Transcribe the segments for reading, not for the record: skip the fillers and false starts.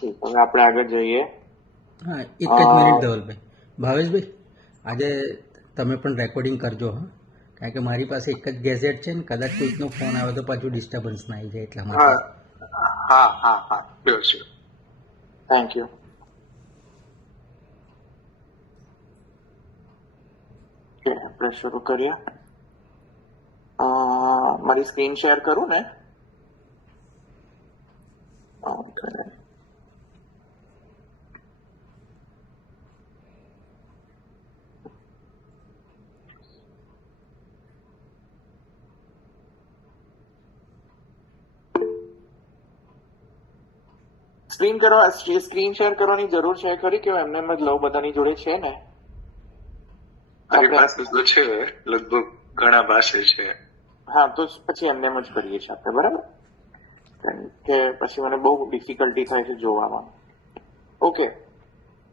હવે આપણે આગળ જઈએ. હા, એક જ મિનિટ ધવલભાઈ. ભાવેશભાઈ, આજે તમે પણ રેકોર્ડિંગ કરજો હા, કારણ કે મારી પાસે એક જ ગેઝેટ છે ને કદાચ કોઈકનો ફોન આવે તો પાછું ડિસ્ટર્બન્સ ના આવી જાય એટલા માટે. હા હા હા, શ્યોર શ્યોર. Thank you. આપણે શરૂ કરીએ. મારી સ્ક્રીન શેર કરું ને? ઓકે. સ્ક્રીન શેર કરવાની જરૂર છે ખરી કે એમને એમ જ લવ બધાની જોડે છે ને? મારી પાસે તો છે, લગભગ ઘણા પાસે છે. હા, તો પછી એમને એમ જ કરીએ છીએ આપણે, બરાબર? કારણ કે પછી મને બહુ ડિફિકલ્ટી થાય છે જોવામાં. ઓકે,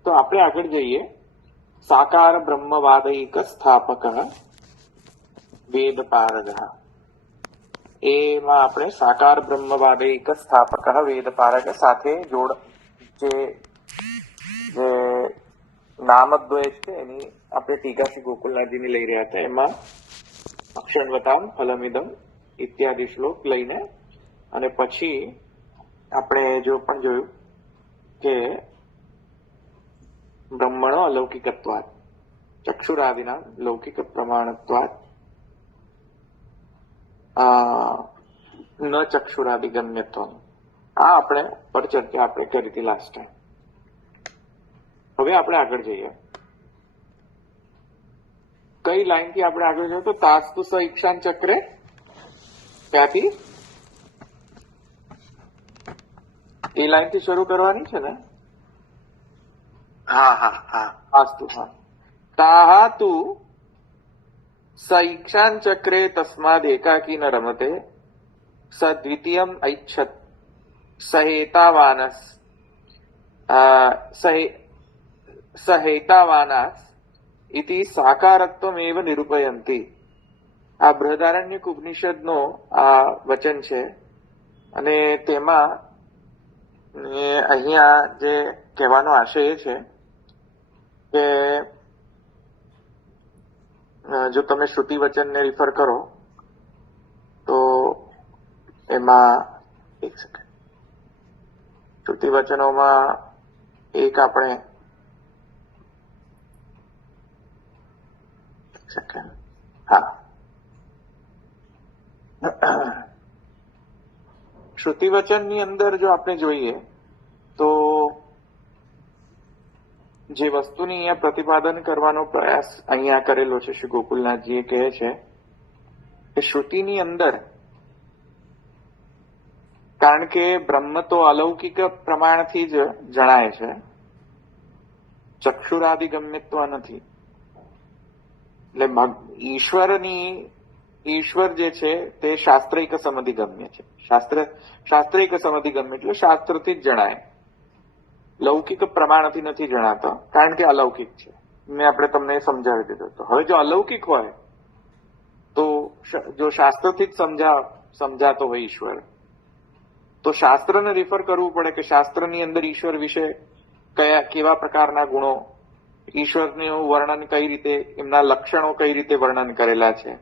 તો આપણે આગળ જઈએ. સાકાર બ્રહ્મવાદૈક સ્થાપક વેદ પારગ. એમાં આપણે સાકાર બ્રહ્મવાદૈક સ્થાપક વેદ પારગ સાથે જે નામદ્વય છે એની આપણે ટીકા શ્રી ગોકુલનાથજીની લઈ રહ્યા હતા. એમાં અક્ષણવતામ ફલમિદમ ઇત્યાદિ શ્લોક લઈને અને પછી આપણે પણ જોયું કે બ્રહ્મણો અલૌકિકત્વાત ચક્ષુરાદિના લૌકિક પ્રમાણત્વાત ન ચક્ષુરાદિ ગમ્યત્વ. આ આપણે પર ચર્ચા આપણે કરી હતી લાસ્ટ ટાઈમ. હવે આપણે આગળ જઈએ. કઈ લાઈન થી આપણે આગળ જઈએ? તો તાસ્તુ સ ઈક્ષાન ચક્રે. ક્યાંથી? એ લાઈન થી શરૂ કરવાની છે ને? હા હા હા. આસ્તુ. હા. તાહાતુ સ ઈક્ષાન ચક્રે તસ્માદ એકાકી ન રમતે સ દ્વિતીયમ ઐચ્છત સહેતાવાનસ સહેતાવાનાસ ઇતિ સાકારત્વમેવ નિરૂપયંતિ. આ બૃહદારણ્યક ઉપનિષદનો આ વચન છે અને તેમાં અહીંયા જે કહેવાનો આશય એ છે કે જો તમે શ્રુતિ વચનને રિફર કરો તો એમાં એક સેકન્ડ, શ્રુતિ વચનોમાં એક આપણે હા, શ્રુતિ વચનની અંદર જો આપણે જોઈએ તો જે વસ્તુની અહીંયા પ્રતિપાદન કરવાનો પ્રયાસ અહીંયા કરેલો છે શ્રી ગોકુલનાથજી કહે છે કે શ્રુતિની અંદર, કારણ કે બ્રહ્મ તો અલૌકિક પ્રમાણથી જ જણાય છે, ચક્ષુરાદિ ગમ્યત્વ નથી. એટલે ઈશ્વર જે છે તે શાસ્ત્રિક સમધિગમ્ય છે. શાસ્ત્રિક સમધિગમ્ય એટલે શાસ્ત્રથી જ જણાય, લૌકિક પ્રમાણથી નથી જણાતો, કારણ કે અલૌકિક છે. મેં આપણે તમને સમજાવી દીધું. તો હવે જો અલૌકિક હોય તો જો શાસ્ત્રથી જ સમજાતો હોય ઈશ્વર, તો શાસ્ત્રને રિફર કરવું પડે કે શાસ્ત્રની અંદર ઈશ્વર વિશે કેવા પ્રકારના ગુણો, ઈશ્વરનું વર્ણન કઈ રીતે, એમના લક્ષણો કઈ રીતે વર્ણન કરેલા છે.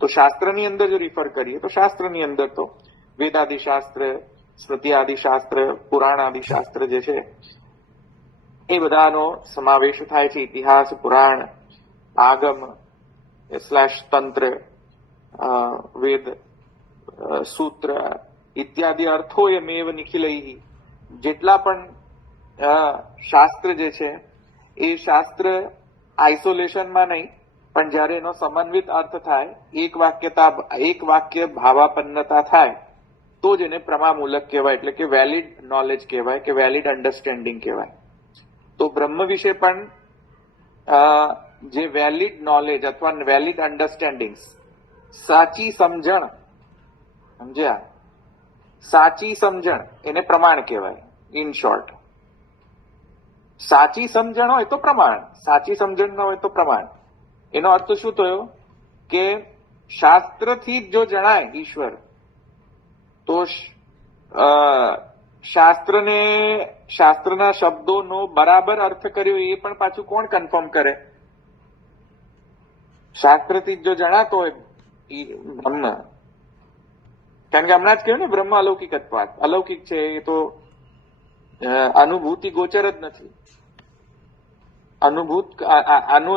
તો શાસ્ત્રની અંદર જો રિફર કરીએ તો શાસ્ત્રની અંદર તો વેદાદિ શાસ્ત્ર, સ્મૃતિ આદિ શાસ્ત્ર, પુરાણ આદિ શાસ્ત્ર જે છે એ બધાનો સમાવેશ થાય છે. ઇતિહાસ, પુરાણ, આગમ /તંત્ર, વેદ, સૂત્ર ઇત્યાદિ અર્થો એમેવ નિખિલૈ. જેટલા પણ શાસ્ત્ર જે છે એ શાસ્ત્ર આઇસોલેશનમાં નહીં, પણ જયારે એનો સમન્વિત અર્થ થાય, એક વાક્ય ભાવાપન્નતા થાય તો જ એને પ્રમામૂલક કહેવાય, એટલે કે વેલિડ નોલેજ કહેવાય, કે વેલિડ અન્ડરસ્ટેન્ડિંગ કહેવાય. તો બ્રહ્મ વિશે પણ જે વેલિડ નોલેજ અથવા વેલિડ અન્ડરસ્ટેન્ડિંગ, સાચી સમજણ, સમજ્યા? સાચી સમજણ એને પ્રમાણ કહેવાય. ઇન શોર્ટ, સાચી સમજણ હોય તો પ્રમાણ, સાચી સમજણ ન હોય તો પ્રમાણ. એનો અર્થ શું થયો કે શાસ્ત્રથી જો જણાય ઈશ્વર તો શાસ્ત્રના શબ્દોનો બરાબર અર્થ કર્યો એ પણ પાછું કોણ કન્ફર્મ કરે? શાસ્ત્રથી જો જણાતો હોય એ બ્રહ્મ, કારણ કે હમણાં જ કહ્યું ને બ્રહ્મ અલૌકિકત્વાત, અલૌકિક છે એ તો અનુભૂતિ ગોચર જ નથી.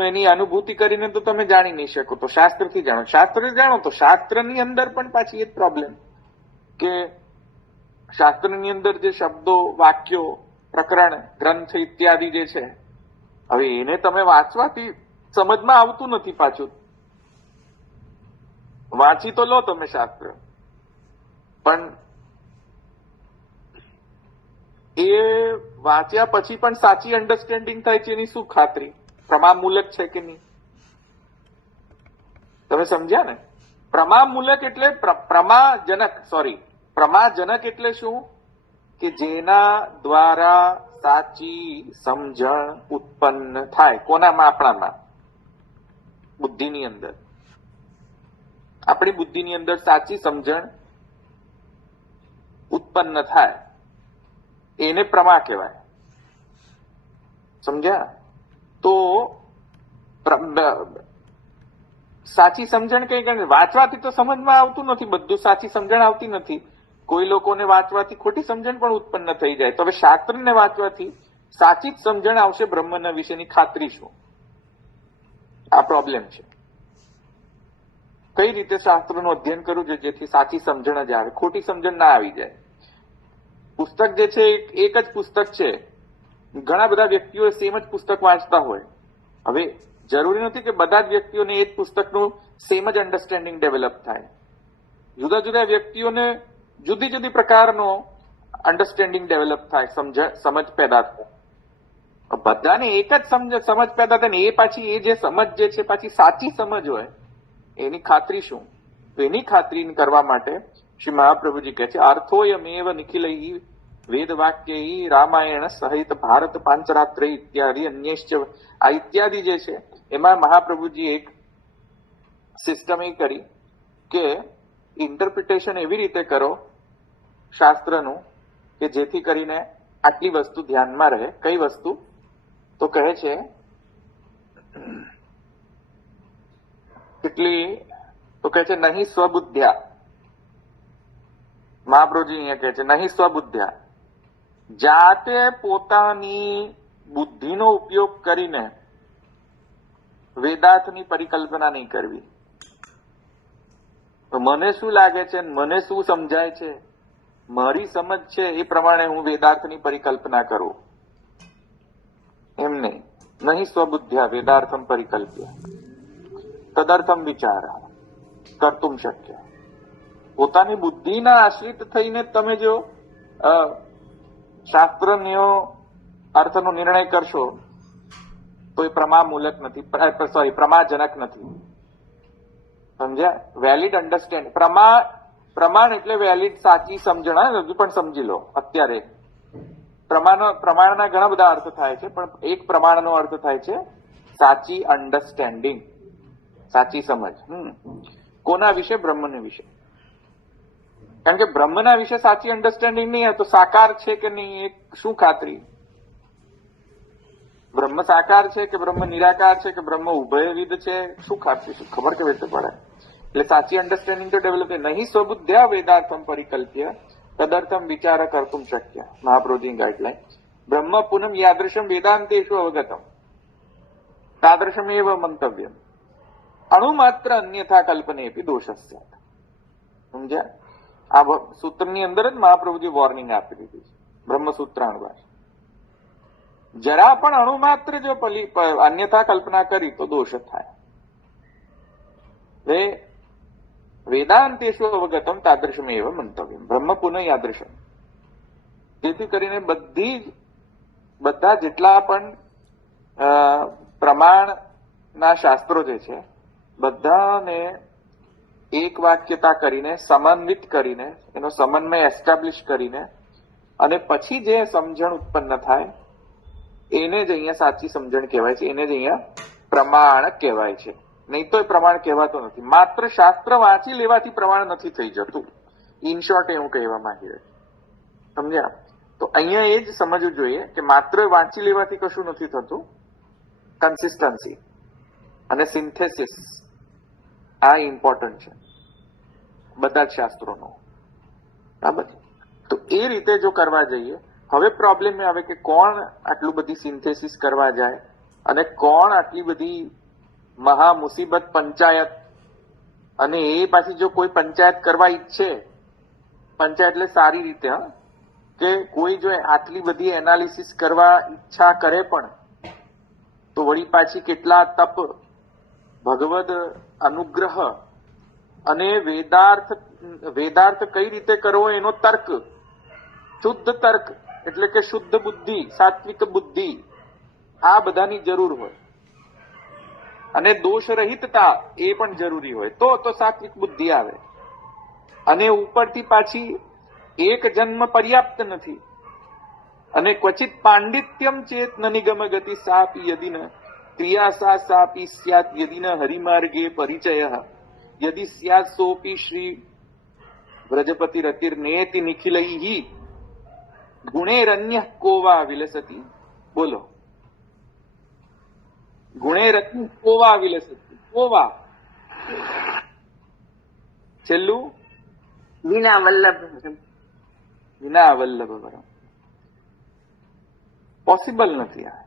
એની અનુભૂતિ કરીને તો તમે જાણી નહીં શકો, તો શાસ્ત્રથી જાણો. શાસ્ત્રથી જાણો તો શાસ્ત્રની અંદર પણ પાછી એ જ પ્રોબ્લેમ કે શાસ્ત્રની અંદર જે શબ્દો, વાક્યો, પ્રકરણ, ગ્રંથ ઇત્યાદિ જે છે, હવે એને તમે વાંચવાથી સમજમાં આવતું નથી. પાછું વાંચી તો લો તમે શાસ્ત્ર, પણ એ વાંચ્યા પછી પણ સાચી અન્ડરસ્ટેન્ડિંગ થાય છે એની શું ખાતરી? પ્રમામૂલક છે કે નહીં? તમે સમજ્યા ને? પ્રમામૂલક એટલે પ્રમાજનક એટલે શું? કે જેના દ્વારા સાચી સમજણ ઉત્પન્ન થાય. કોનામાં? આપણામાં, બુદ્ધિની અંદર. આપણી બુદ્ધિની અંદર સાચી સમજણ ઉત્પન્ન થાય એને પ્રમા કહેવાય. સમજ્યા? તો સાચી સમજણ કઈ ગણે? વાંચવાથી તો સમજમાં આવતું નથી બધું, સાચી સમજણ આવતી નથી. કોઈ લોકોને વાંચવાથી ખોટી સમજણ પણ ઉત્પન્ન થઈ જાય. તો હવે શાસ્ત્રને વાંચવાથી સાચી જ સમજણ આવશે બ્રહ્મના વિશેની ખાતરી શું? આ પ્રોબ્લેમ છે. કઈ રીતે શાસ્ત્રનું અધ્યયન કરવું જોઈએ જેથી સાચી સમજણ જ આવે, ખોટી સમજણ ના આવી જાય? પુસ્તક જે છે એક જ પુસ્તક છે, ઘણા બધા વ્યક્તિઓ સેમ જ પુસ્તક વાંચતા હોય. હવે જરૂરી નથી કે બધા જ વ્યક્તિઓને એ જ પુસ્તકનું સેમ જ અન્ડરસ્ટેન્ડિંગ ડેવલપ થાય. જુદા જુદા વ્યક્તિઓને જુદી જુદી પ્રકારનો અન્ડરસ્ટેન્ડિંગ ડેવલપ થાય, સમજ પેદા થાય. બધાને એક જ સમજ પેદા થાય ને એ પાછી એ જે સમજ જે છે પાછી સાચી સમજ હોય એની ખાતરી શું? તો એની ખાતરી કરવા માટે શ્રી મહાપ્રભુજી કહે છે અર્થોયમેવ નિખિલૈ વેદ વાક્યૈ રામાયણ સહિત ભારત પાંચરાત્ર ઇત્યાદિ અન્યશ્ચ. આ ઇત્યાદિ જે છે એમાં મહાપ્રભુજી એક સિસ્ટમ એ કરી કે ઇન્ટરપ્રિટેશન એવી રીતે કરો શાસ્ત્રનું કે જેથી કરીને આટલી વસ્તુ ધ્યાનમાં રહે. કઈ વસ્તુ? તો કહે છે કેટલી? તો કહે છે નહીં સ્વબુદ્ધ્યા. મહાપ્રભુજી અહીંયા કહે છે નહીં સ્વબુદ્ધ્યા, જાતે પોતાની બુદ્ધિનો ઉપયોગ કરીને વેદાંતની પરિકલ્પના નહીં કરવી. તો મને શું લાગે છે, મને શું સમજાય છે, મારી સમજ છે એ પ્રમાણે હું વેદાંતની પરિકલ્પના કરું, એમ નહીં. નહીં સ્વબુદ્ધ્યા વેદાર્થમ પરિકલ્પ્ય તદર્થમ વિચાર કર્તુમ શક્ય. પોતાની બુદ્ધિના આશ્રિત થઈને તમે જો શાસ્ત્રનો અર્થનો નિર્ણય કરશો તો એ પ્રમામૂલક નથી, પ્રમાજનક નથી. સમજ્યા? Valid understand. પ્રમાણ એટલે વેલિડ, સાચી સમજણ. હજુ પણ સમજી લો, અત્યારે પ્રમાણના ઘણા બધા અર્થ થાય છે, પણ એક પ્રમાણનો અર્થ થાય છે સાચી અન્ડરસ્ટેન્ડિંગ, સાચી સમજ. કોના વિશે? બ્રહ્મને વિશે. કારણ કે બ્રહ્મના વિશે સાચી અન્ડરસ્ટેન્ડિંગ નહીં હોય તો સાકાર છે કે નહીં એ શું ખાતરી? બ્રહ્મ સાકાર છે કે બ્રહ્મ નિરાકાર છે કે બ્રહ્મ ઉભયવિધ છે, શું ખાતરી? શું ખબર કેવી રીતે પડે? એટલે સાચી અન્ડરસ્ટેન્ડિંગ તો ડેવલપ થાય. નહીં સ્વબુદ્ધ્યા વેદાર્થમ પરિકલ્પ્ય તદર્થમ વિચાર કર્તુમ શક્ય. મહાપ્રભુજી ગાઈડલાઈન. બ્રહ્મ પુનમ યાદૃશમ વેદાંતેષુ અવગતમ તાદૃશમ એવ મંતવ્યમ અણુમાત્ર અન્યથા કલ્પનેપી દોષસ્ય. સમજ્યા? આ સૂત્રની અંદર જ મહાપ્રભુજી વોર્નિંગ આપી દીધી છે. બ્રહ્મસૂત્રાણ ભાષા. જરા પણ અણુમાત્ર જો અન્યથા કલ્પના કરી તો દોષ થાય. વેદાંતેષુ અવગતમ તાદૃશમ એવ મંતવ્યમ બ્રહ્મ પુનઃ યાદૃશમ. જેથી કરીને બધા જેટલા પણ પ્રમાણના શાસ્ત્રો જે છે બધાને એક વાક્યતા કરીને, સમન્વિત કરીને, એનો સમન્વય એસ્ટાબ્લિશ કરીને અને પછી જે સમજણ ઉત્પન્ન થાય એને જ અહીંયા સાચી સમજણ કહેવાય છે, એને જ અહીંયા પ્રમાણ કહેવાય છે. નહીં તો એ પ્રમાણ કહેવાતો નથી. માત્ર શાસ્ત્ર વાંચી લેવાથી પ્રમાણ નથી થઈ જતું. ઇન શોર્ટ એવું કહેવા માંગી રહ્યું. સમજ્યા? તો અહીંયા એ જ સમજવું જોઈએ કે માત્ર વાંચી લેવાથી કશું નથી થતું. કન્સિસ્ટન્સી અને સિન્થેસિસ આ ઇમ્પોર્ટન્ટ છે બધા જ શાસ્ત્રોનો. બરાબર. તો એ રીતે જો કરવા જઈએ, હવે પ્રોબ્લેમ એ આવે કે કોણ આટલું બધી સિન્થેસિસ કરવા જાય અને કોણ આટલી બધી મહા મુસીબત પંચાયત, અને એ પાછી જો કોઈ પંચાયત કરવા ઈચ્છે, પંચાયત એટલે સારી રીતે, કે કોઈ જો આટલી બધી એનાલિસિસ કરવા ઈચ્છા કરે પણ તો વળી પાછી કેટલા તપ, ભગવદ અનુગ્રહ અને વેદાર્થ કઈ રીતે કરવો એનો તર્ક, શુદ્ધ તર્ક એટલે કે શુદ્ધ બુદ્ધિ, સાત્વિક બુદ્ધિ, આ બધાની જરૂર હોય. અને દોષ રહિતતા એ પણ જરૂરી હોય તો સાત્વિક બુદ્ધિ આવે. અને ઉપરથી પાછી એક જન્મ પર્યાપ્ત નથી. અને ક્વચિત પાંડિત્યમ ચેત ન નિગમ ગતિ સાપી યદિન ક્રિયા સાપી સ્યાત યદિન હરિમાર્ગે પરિચય યદિ સ્યાત સોપી શ્રી વ્રજપતિ રતિર્નેતિ નિખિલૈ ગુણેરન્ય કોવા વિલસતી. બોલો, ગુણેરન્ય કોવા વિલસતી. કોવા છેલ્લું વિના વલ્લભ વરમ. પોસિબલ નથી આ.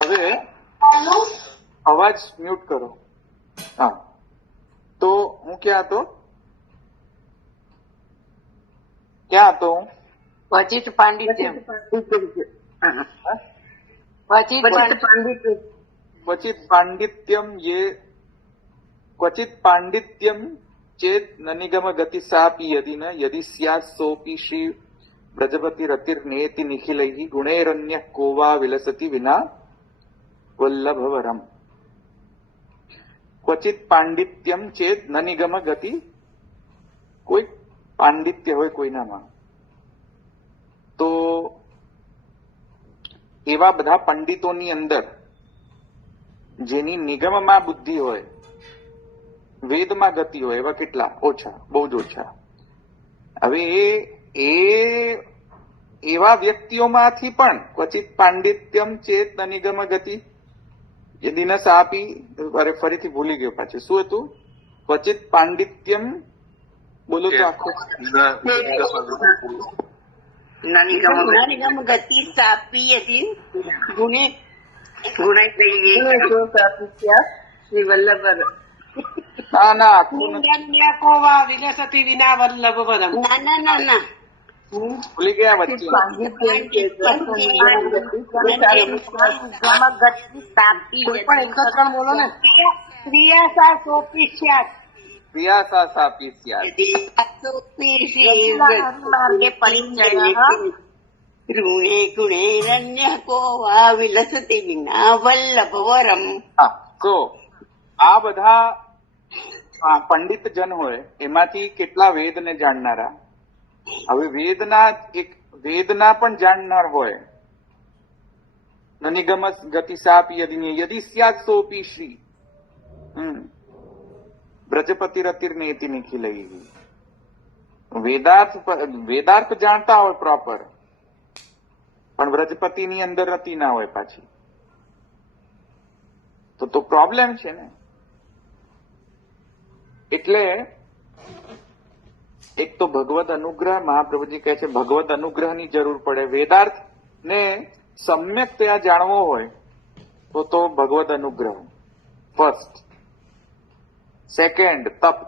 હવે અવાજ મ્યુટ કરો. હા, તો હું ક્યાં હતો? ક્વચિત પાંડિત્યમ ક્વચિત પાંડિત્યમ ચેત ન નિગમ ગતિ સાપી યદિન યદિ સ્યાત સોપી શ્રી વ્રજપતિ રતિર્નેતિ નિખિલૈ ગુણેરન્ય કોવા વિલસતી વિના વલ્લભવરમ. ક્વચિત પાંડિત્યમ ચેત ન નિગમ ગતિ. કોઈ પાંડિત્ય હોય કોઈનામાં તો એવા બધા પંડિતોની અંદર જેની નિગમમાં બુદ્ધિ હોય, વેદમાં ગતિ હોય, એવા કેટલા ઓછા, બહુ જ ઓછા. હવે એ એવા વ્યક્તિઓમાંથી પણ ક્વચિત પાંડિત્યમ ચેત ન નિગમ ગતિ યદિ ન સાપી, અરે ફરીથી ભૂલી ગયો પાછું. શું હતું? ક્વચિત પાંડિત્યમ, બોલો તો આખો. નિગમ ગતિ સાપી યદિ ગુણે શ્રી વલ્લભ. ના આખું નથી. કોવા વિલસતી વિના વલ્લભ વરમ. ના ભૂલી ગયા વચ્ચે. બોલો ને. ક્રિયા સોપી સ્યાત. ક્રિયા સાપી સ્યાત. માર્ગે પરિચય ગુણેરન્ય કોવા વિલસતી વિના વલ્લભ વરમ. હા, તો આ બધા પંડિત જન હોય એમાંથી કેટલા વેદને જાણનારા. હવે વેદના પણ જાણનાર હોય. નિગમ ગતિ સાપી યદિ સ્યાત સોપી શ્રી વ્રજપતિ રતિર્નેતિ નિખિલૈ. વેદાર્થ જાણતા હોય પ્રોપર, પણ વ્રજપતિની અંદર રતિ ના હોય પાછી, તો પ્રોબ્લેમ છે ને. એટલે એક તો ભગવદ અનુગ્રહ, મહાપ્રભુજી કહે છે ભગવદ અનુગ્રહની જરૂર પડે. વેદાર્થ ને સમ્યક ત્યાં જાણવો હોય તો ભગવદ અનુગ્રહ ફર્સ્ટ. સેકન્ડ તપ,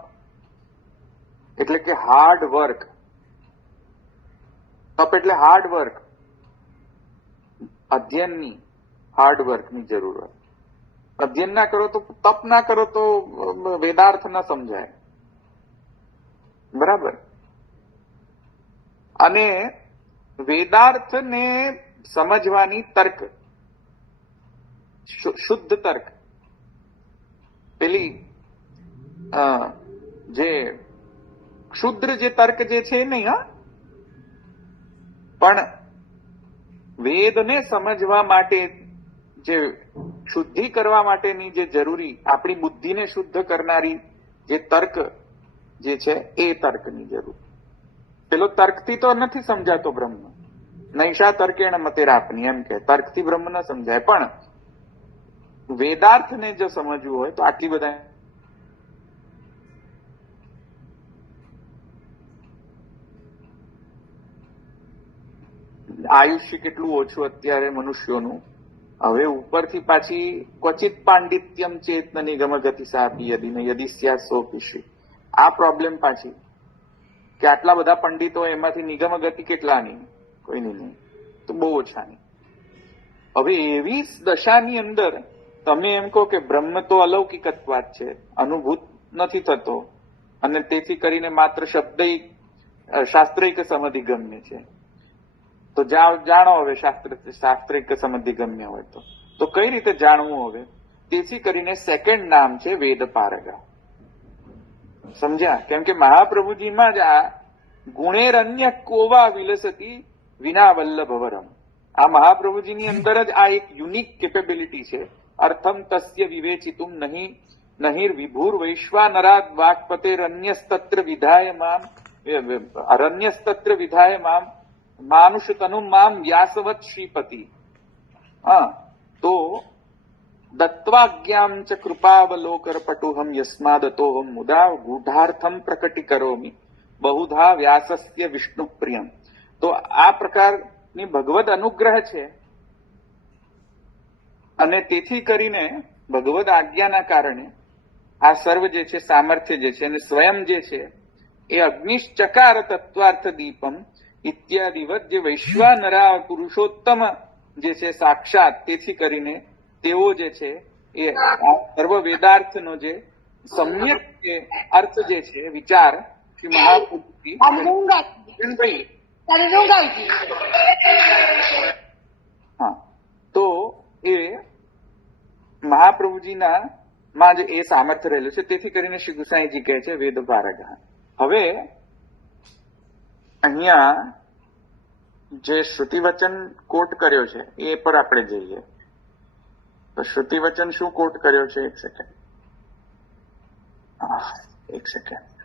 એટલે કે હાર્ડ વર્ક. તપ એટલે હાર્ડ વર્ક, અધ્યયનની હાર્ડ વર્કની જરૂર હોય. અધ્યયન ના કરો તો, તપ ના કરો તો વેદાર્થ ના સમજાય. બરાબર. અને વેદાર્થને સમજવાની તર્ક, શુદ્ધ તર્ક, પેલી જે ક્ષુદ્ર જે તર્ક જે છે એ નહીં, હા, પણ વેદને સમજવા માટે જે શુદ્ધિ કરવા માટેની જે જરૂરી આપણી બુદ્ધિને શુદ્ધ કરનારી જે તર્ક જે છે એ તર્કની જરૂર. પેલો તર્કથી તો નથી સમજાતો બ્રહ્મ. નૈષા તર્કેણ મતેરાપની, એમ કે તર્કથી બ્રહ્મ ન સમજાય, પણ વેદાર્થને જો સમજવું હોય તો આટલી બધા આયુષ્ય કેટલું ઓછું અત્યારે મનુષ્યોનું. હવે ઉપરથી પાછી ક્વચિત પાંડિત્યમ ચેતન નિગમ ગતિ સાપી યદી સ્યાત સોપીશી. આ પ્રોબ્લેમ પાછી કે આટલા બધા પંડિતો એમાંથી નિગમ ગતિ કેટલાની? કોઈની નહીં, તો બહુ ઓછાની. હવે એવી દશાની અંદર તમે એમ કહો કે બ્રહ્મ તો અલૌકિકત્વાત છે, અનુભૂત નથી થતો, અને તેથી કરીને માત્ર શબ્દ શાસ્ત્રિક સમધિગમ્ય છે. તો જાણો હવે શાસ્ત્રિક સમધિગમ્ય હોય તો કઈ રીતે જાણવું? હવે તેથી કરીને સેકન્ડ નામ છે વેદપારગા. સમજ્યા? કેમ કે મહાપ્રભુજીમાં જ આ ગુણેરન્ય કોવા વિલસતી વિના વલ્લભવરમ, આ મહાપ્રભુજીની અંદર જ આ એક યુનિક કેપેબિલિટી છે. અર્થમ તસ્ય વિવેચિતુમ નહિર વિભુર વૈશ્વાનરાદ વાક્પતેરન્યસ્તત્ર વિધાય મામ માનુષ તનુ મામ વ્યાસવત શ્રીપતિ. તો દત્વાજ્ઞામ ચ કૃપાવલોકર પટુહમ યસ્માદતોહમ મુદા ગૂઢાર્થમ પ્રકટીકરોમી બહુધા વ્યાસસ્ય વિષ્ણુ પ્રિયમ. તો આ પ્રકારની ભગવદ અનુગ્રહ છે, અને તેથી કરીને ભગવદ આજ્ઞાના કારણે આ સર્વ જે છે સામર્થ્ય જે છે અને સ્વયં જે છે એ અગ્નિશ્ચકાર તત્વાર્થ દીપમ ઇત્યાદિવત જે વૈશ્વાનરા પુરુષોત્તમ જે છે સાક્ષાત, તેથી કરીને તેઓ જે છે એ આ સર્વ વેદાર્થનો જે સમ્યક જે અર્થ જે છે વિચાર શ્રી મહાપુરુષજી હા, તો એ મહાપ્રભુજીના માં જ એ સામર્થ્ય રહેલું છે. તેથી કરીને શ્રી ગુસાઈજી કહે છે વેદ પારગ. હવે અહીંયા જે શ્રુતિવચન કોટ કર્યો છે એ પર આપણે જઈએ. તો શ્રુતિવચન શું કોટ કર્યો છે? એક સેકન્ડ.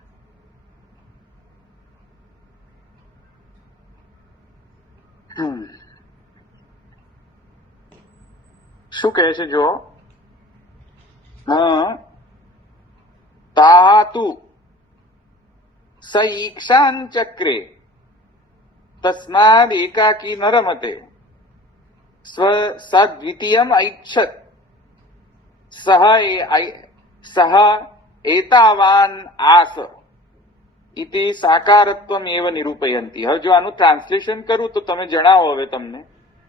શું કહે છે? જો તાતુ સ ઈક્ષાન ચક્રે તસ્માદ એકાકી ન રમતે સદ્વિતીયમ ઐક્ષત સહ એતાવાન આસ ઇતિ સાકારત્વમ એવ નિરૂપયંતી. હવે જો આનું ટ્રાન્સલેશન કરું તો તમે જણાવો. હવે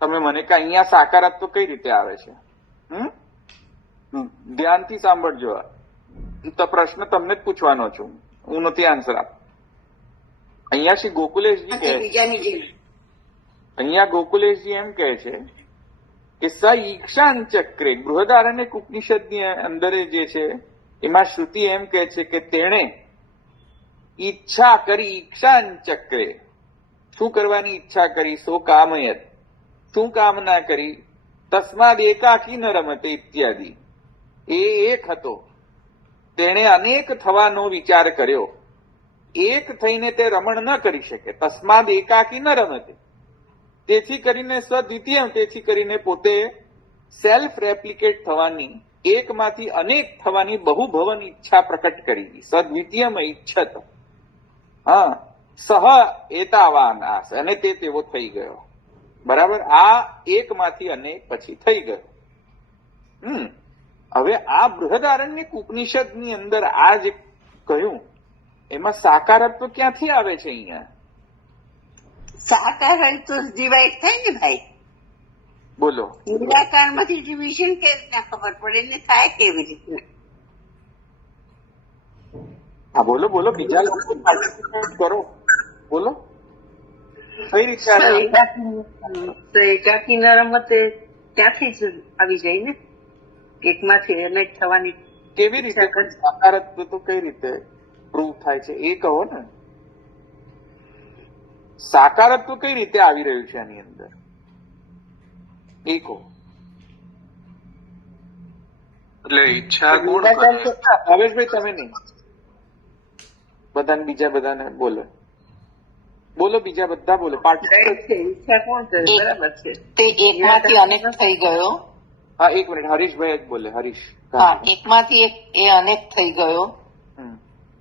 તમે મને કે અહીંયા સાકારત્વ કઈ રીતે આવે છે? ધ્યાનથી સાંભળજો. તો પ્રશ્ન તમને જ પૂછવાનો છું, હું નથી આન્સર આપ. અહીંયા શ્રી ગોકુલેશજી કહે, અહીંયા ગોકુલેશજી એમ કહે છે કે સ ઈક્ષાન ચક્રે, બૃહદારણ્યક ઉપનિષદની અંદર જે છે એમાં શ્રુતિ એમ કહે છે કે તેણે ઈચ્છા કરી. ઈક્ષાન ચક્રે, શું કરવાની ઈચ્છા કરી? સો કામયત, શું કામના કરી? તસ્માદ એકાકી ન રમતે ઇત્યાદિ. એ એક હતો, તેણે અનેક થવાનો વિચાર કર્યો, એક થઈને તે રમણ ન કરી શકે. તસ્માદ એકાકી ન રમતે, તેથી કરીને સ્વદ્વિતીય, તેથી કરીને પોતે સેલ્ફ રેપ્લિકેટ થવાની, એકમાંથી અનેક થવાની બહુભવન ઈચ્છા પ્રકટ કરી. સદ્વિતીયમ ઈચ્છત સહ એતાવાન આસ, અને તે તેવો થઈ ગયો. બરાબર? આ એકમાંથી અનેક પછી થઈ ગયો. હવે આ બૃહદારણ્યક ઉપનિષદની અંદર આ જે કહ્યું એમાં સાકારત્વ ક્યાંથી આવે છે? અહીંયા સાકાર હોય તો ડિવાઈડ થાય ને ભાઈ. બોલો. નિરાકાર માંથી ડિવિઝન કેવી રીતના ખબર પડે ને થાય કેવી રીતના? હા બોલો બોલો, બીજા લોકો પાર્ટિસિપેટ કરો, બોલો કઈ રીતે આવે? તો એકાકી ન રમતે ત્યાંથી જ આવી જાય ને. એકમાંથી અનેક થવાની કેવી રીતે સાકારત્વ તો કઈ રીતે પ્રૂવ થાય છે એ કહો ને. સાકારત્વ કઈ રીતે આવી રહ્યું છે આની અંદર એ કહો. એટલે ઈચ્છા કોણ કરે? ભાવેશભાઈ તમે નહીં, બધાને બીજા બધાને બોલો બીજા બધા બોલો. પાર્ટિસિપેટ. ઈચ્છા કોણ કરે? બરાબર છે. તે એકમાંથી અનેક થઈ ગયો. હા, એક મિનિટ, હરીશભાઈ જ બોલે. હરીશ. હા, એકમાંથી એક એ અનેક થઈ ગયો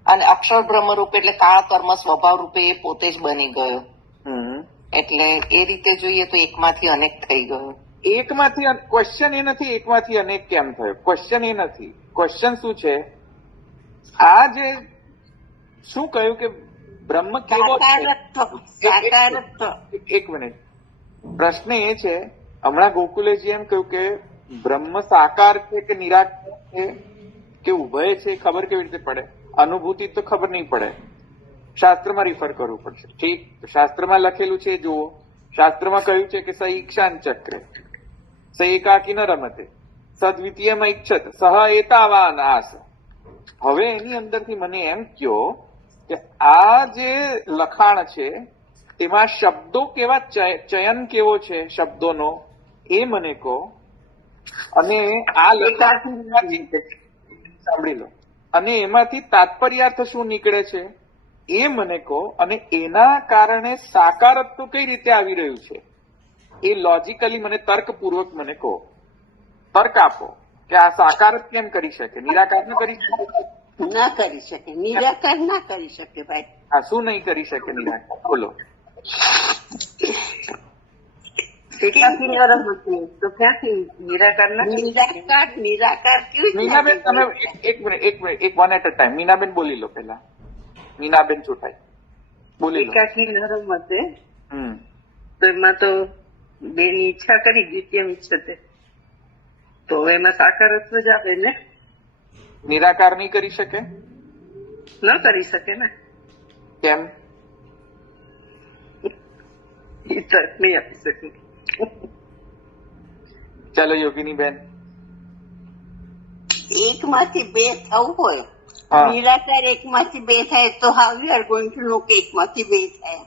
અને અક્ષર બ્રહ્મ રૂપે એટલે કાળ કર્મ સ્વભાવ રૂપે એ પોતે જ બની ગયો. એટલે એ રીતે જોઈએ તો એકમાંથી અનેક થઈ ગયો. એકમાંથી ક્વેશ્ચન એ નથી એકમાંથી અનેક કેમ થયો, ક્વેશ્ચન એ નથી. ક્વેશ્ચન શું છે? આ જે શું કહ્યું કે બ્રહ્મ કેવો છે? એક મિનિટ, પ્રશ્ન એ છે, હમણાં ગોકુલેજી એમ કહ્યું કે બ્રહ્મ સાકાર છે કે નિરાકાર છે કે ઉભય છે, ખબર કેવી રીતે પડે? અનુભૂતિ તો ખબર નહીં પડે, શાસ્ત્રમાં રિફર કરવું પડશે. ઠીક, શાસ્ત્રમાં લખેલું છે જુઓ. શાસ્ત્રમાં કહ્યું છે કે સ ઈક્ષાન ચક્રે સ એકાકી ન રમતે સદ્વિતીયમ ઈચ્છત સહ એતાવાન આસ. હવે એની અંદરથી મને એમ કહો કે આ જે લખાણ છે તેમાં શબ્દો કેવા, ચયન કેવો છે શબ્દોનો એ મને કહો. અને આ લખાણ સાંભળી લો, અને એમાંથી તાત્પર્યાર્થ શું નીકળે છે એ મને કહો. અને એના કારણે સાકારત્વ કઈ રીતે આવી રહ્યું છે એ લોજિકલી મને તર્કપૂર્વક મને કહો. તર્ક આપો કે આ સાકાર કેમ કરી શકે, નિરાકાર ન કરી શકે? ના કરી શકે, નિરાકાર ના કરી શકે ભાઈ. હા, શું નહીં કરી શકે નિરાકાર? બોલો. એકાથી ન રમતું તો ક્યાંથી નિરાકાર ના કરી શકે? નિરાકાર કેવી રીતે મીનાબેન તમે એક મિનિટ એક one at a time. Meenaben બોલી લો પેલા. મીનાબેન ચૂંટાઈ બોલી લો. એકાકી ન રમતે હમ તો એમાં તો બેની ઈચ્છા કરી દ્વિતીય ઈચ્છતે તો હવે એમાં સાકારત્વ જ આવે ને, નિરાકાર નહીં કરી શકે? ન કરી શકે ને. કેમ? એ તર્ક નહીં આપી શકે. ચાલો યોગીની બેન. એક માંથી બે થવું હોય, હા. નિરાકાર એક માંથી બે થાય તો how you are going to know કે એક માંથી બે થાય?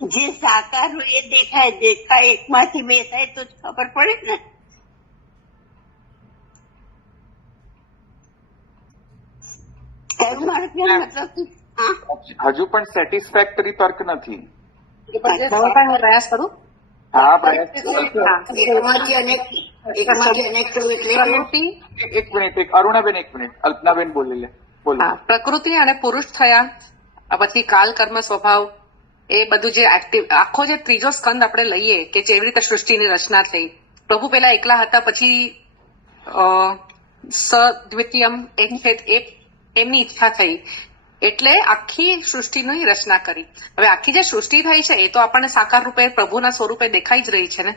જે સાકાર હોય એ દેખાય એક માંથી બે થાય તો જ ખબર પડે ને. કયું મારે ત્યાં મતલબ હા, હજુ પણ સેટિસ્ફેક્ટરી તર્ક નથી. પ્રયાસ કરું. હા, પ્રયાસ. એકમાંથી અનેક થયું એટલે પ્રકૃતિ એક મિનિટ, અરુણાબેન એક મિનિટ, અલ્પનાબેન બોલી લે. બોલો. પ્રકૃતિ અને પુરુષ થયા પછી કાલ કર્મ સ્વભાવ એ બધું જે એક્ટિવ આખો જે ત્રીજો સ્કંદ આપણે લઈએ કે જેવી રીતે સૃષ્ટિની રચના થઈ. પ્રભુ પેલા એકલા હતા, પછી સદ્વિતીયમ એક એમની ઈચ્છા થઈ એટલે આખી સૃષ્ટિની રચના કરી. હવે આખી જે સૃષ્ટિ થઈ છે એ તો આપણને સાકાર રૂપે પ્રભુના સ્વરૂપે દેખાઈ જ રહી છે ને.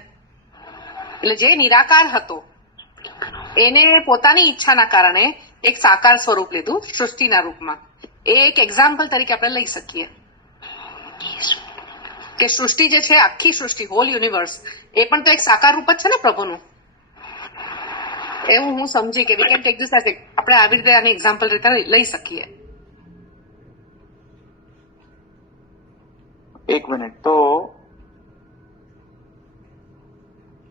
એટલે જે નિરાકાર હતો એને પોતાની ઈચ્છાના કારણે એક સાકાર સ્વરૂપ લીધું સૃષ્ટિના રૂપમાં. એ એક એક્ઝામ્પલ તરીકે આપણે લઈ શકીએ કે સૃષ્ટિ જે છે આખી સૃષ્ટિ હોલ યુનિવર્સ એ પણ તો એક સાકાર રૂપ જ છે ને પ્રભુનું. એવું હું સમજી કે we can take this as આપણે આવી રીતે આની એક્ઝામ્પલ રીતે લઈ શકીએ. એક મિનિટ. તો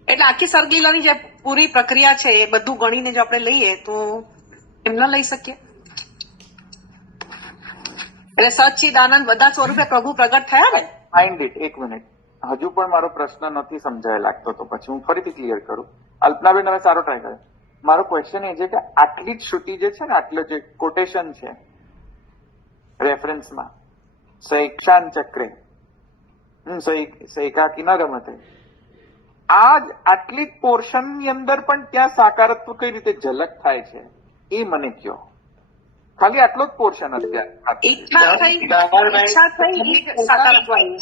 એટલે આખી સર્ગલીલાની જે પૂરી પ્રક્રિયા છે એ બધું ગણીને જો આપણે લઈએ તો એમ ન લઈ શકીએ. એટલે સચ્ચિદાનંદ બધા સ્વરૂપે પ્રભુ પ્રગટ થયા ને. Mind it. એક મિનિટ, હજુ પણ મારો પ્રશ્ન નથી સમજાય લાગતો, તો પછી હું ફરીથી ક્લિયર કરું. અલ્પનાબેન હવે સારો ટ્રાય કર્યો. મારો ક્વેશ્ચન એ છે કે આટલી જ શ્રુતિ જે છે ને, આટલો જે કોટેશન છે રેફરન્સમાં, સૈક્ષાન ચક્રે સૈકાકી ન રમતે, આટલી જ પોર્શન ની અંદર પણ ત્યાં સાકારત્વ કઈ રીતે ઝલક થાય છે એ મને કહો. ખાલી આટલો જ પોર્શન અત્યારે. ઈચ્છા થઈ સાકારત્વ આવ્યું.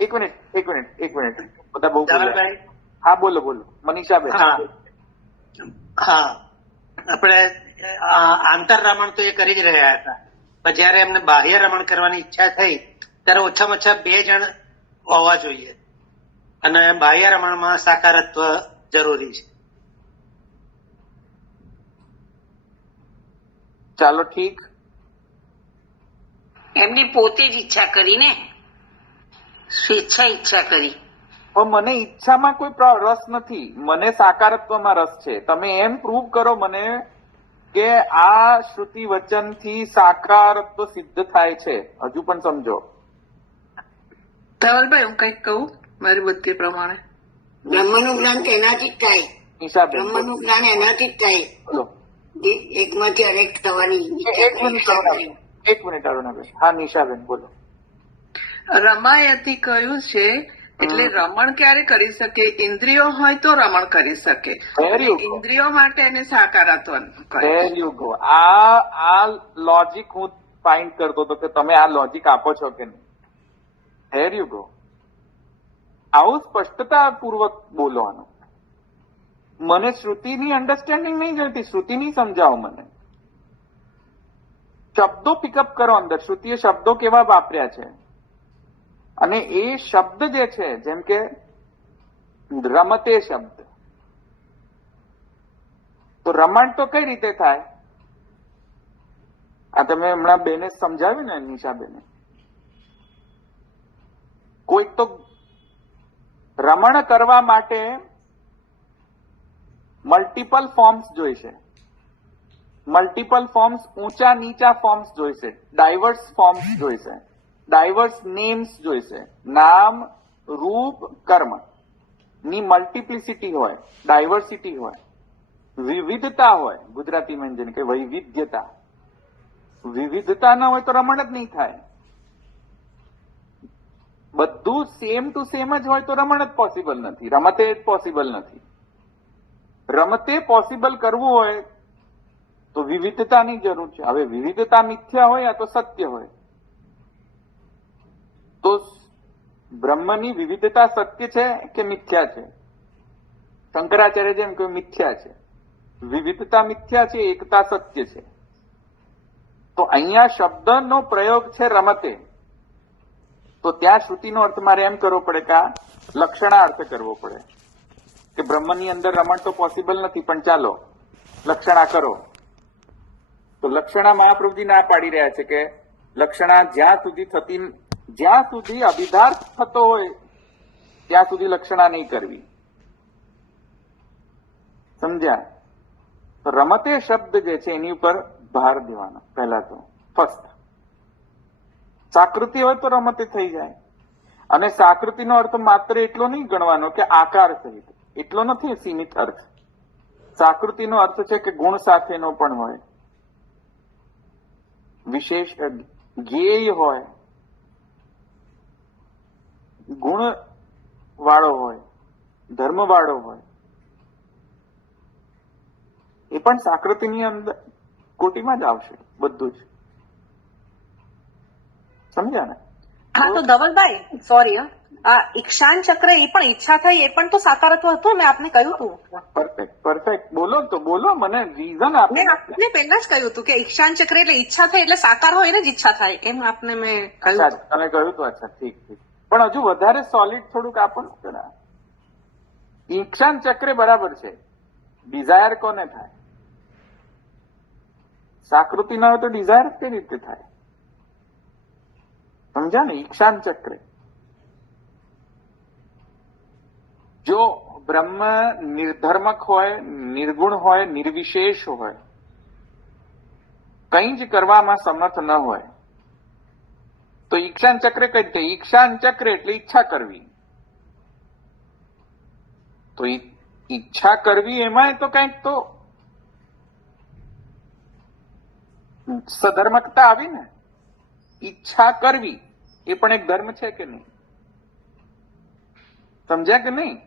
એક મિનિટ બધા બહુ બોલ્યા. હા બોલો મનીષાબેન. હા, આપણે આંતર રમણ તો એ કરી જ રહ્યા હતા, પણ જયારે એમને બાહ્ય રમણ કરવાની ઈચ્છા થઈ ત્યારે ઓછામાં ઓછા 2 જણ હોવા જોઈએ અને બાહ્ય રમણમાં સાકારત્વ જરૂરી છે. ચાલો ઠીક. એમની પોતે જ ઈચ્છા કરીને સ્વેચ્છા ઈચ્છા કરી. પણ મને ઈચ્છામાં કોઈ રસ નથી, મને સાકારત્વમાં રસ છે. તમે એમ પ્રૂવ કરો મને કે આ શ્રુતિ વચનથી સાકારત્વ સિદ્ધ થાય છે. હજુ પણ સમજો. ધવલભાઈ હું કઈક કહું મારી બુદ્ધિ પ્રમાણે. બ્રહ્મનું જ્ઞાન તેનાથી જ થાય. નિશાબેન બ્રહ્મનું જ્ઞાન એનાથી જ થાય. બોલો. એકમાંથી અનેક થવાની એક મિનિટ અરુણાબેન. હા નિશાબેન બોલો. રમાયતી કહ્યું છે એટલે રમણ ક્યારે કરી શકે? ઇન્દ્રિયો હોય તો રમણ કરી શકે. Very good. ઇન્દ્રિયો માટે એને સાકારત્વ કહે. There you go. આ લોજિક હું ફાઇન્ડ કરતો હતો કે તમે આ લોજિક આપો છો કે નહીં. There you go. આવું સ્પષ્ટતા પૂર્વક બોલવાનું. મને શ્રુતિની અન્ડરસ્ટેન્ડિંગ નહીં જોઈતી, શ્રુતિની સમજાવો મને. શબ્દો પિકઅપ કરો અંદર. શ્રુતિએ શબ્દો કેવા વાપર્યા છે અને એ શબ્દ જે છે, જેમ કે રમતે શબ્દ, તો રમણ તો કઈ રીતે થાય? આ તમે હમણાં બેને સમજાવ્યું ને, નિશાબેને. કોઈ તો રમણ કરવા માટે મલ્ટિપલ ફોર્મ્સ જોઈશે. મલ્ટિપલ ફોર્મ્સ, ઊંચા નીચા ફોર્મ્સ જોઈશે, ડાયવર્સ ફોર્મ્સ જોઈશે, ડાયવર્સ નેમ્સ જોઈશે. નામ, રૂપ, કર્મ ની મલ્ટિપ્લિસિટી હોય, ડાયવર્સિટી હોય, વિવિધતા હોય. ગુજરાતીમાં જેને કે વૈવિધ્યતા. વિવિધતા ના હોય તો રમણ જ નહીં થાય. બધું સેમ ટુ સેમ જ હોય તો રમણ જ પોસિબલ નથી, રમતે જ પોસિબલ નથી. રમતે પોસિબલ કરવું હોય તો વિવિધતાની જરૂર છે. હવે વિવિધતા મિથ્યા હોય યા તો સત્ય હોય. તો બ્રહ્મની વિવિધતા સત્ય છે કે મિથ્યા છે? શંકરાચાર્ય જેમ કે મિથ્યા છે. વિવિધતા મિથ્યા છે, એકતા સત્ય છે. તો અહીંયા શબ્દનો પ્રયોગ છે રમતે. તો ત્યાં શ્રુતિનો અર્થ મારે એમ કરવો પડે કે આ લક્ષણા અર્થ કરવો પડે કે બ્રહ્મની અંદર રમણ તો પોસિબલ નથી, પણ ચાલો લક્ષણા કરો. તો લક્ષણા મહાપ્રભુજી ના પાડી રહ્યા છે કે લક્ષણા જ્યાં સુધી અભિધાર્થ થતો હોય ત્યાં સુધી લક્ષણા નહીં કરવી. સમજ્યા? તો રમતે શબ્દ જે છે એની ઉપર ભાર દેવાનો. પહેલા તો ફર્સ્ટ સાકૃતિ હોય તો રમતે થઈ જાય. અને સાકૃતિનો અર્થ માત્ર એટલો નહીં ગણવાનો કે આકાર સહિત, એટલો નથી સીમિત અર્થ. સાકૃતિનો અર્થ છે કે ગુણ સાથેનો પણ હોય, વિશેષ જ્ઞેય હોય, ગુણ વાળો હોય, ધર્મ વાળો હોય. એ પણ સાકૃતિની અંદર કોટીમાં જ આવશે બધું જ. સમજ્યા ને? હા તો ધવલભાઈ સોરી, આ ઈક્ષાન ચક્ર એ પણ ઈચ્છા થઈ, એ પણ તો સાકારત્વ હતું. મેં આપને કહ્યું હતું. પરફેક્ટ. બોલો તો બોલો, મને રીઝન આપો. મેં આપને પહેલા જ કહ્યું હતું કે ઈક્ષાન ચક્ર એટલે ઈચ્છા થઈ એટલે સાકાર હોય એને જ ઈચ્છા થાય, એમ આપને મેં કહ્યું હતું. તમે કહ્યું હતું. અચ્છા ઠીક. પણ હજુ વધારે સોલિડ થોડુંક આપો ને. ઈક્ષાન ચક્ર બરાબર છે, ડિઝાયર કોને થાય? સાકૃતિ ના હોય તો ડિઝાયર કેવી રીતે થાય? સમજ્યા ને? ઈક્ષાન ચક્ર. જો બ્રહ્મ નિર્ધર્મક હોય, નિર્ગુણ હોય, નિર્વિશેષ હોય, કંઈ જ કરવામાં સમર્થ ન હોય તો ઈક્ષાન ચક્ર કઈ રીતે? ઈક્ષાન ચક્ર એટલે ઈચ્છા કરવી. તો ઈચ્છા કરવી એમાં તો કંઈક તો સધર્મકતા આવી ને. ઈચ્છા કરવી એ પણ એક ધર્મ છે કે નહીં? સમજ્યા કે નહીં?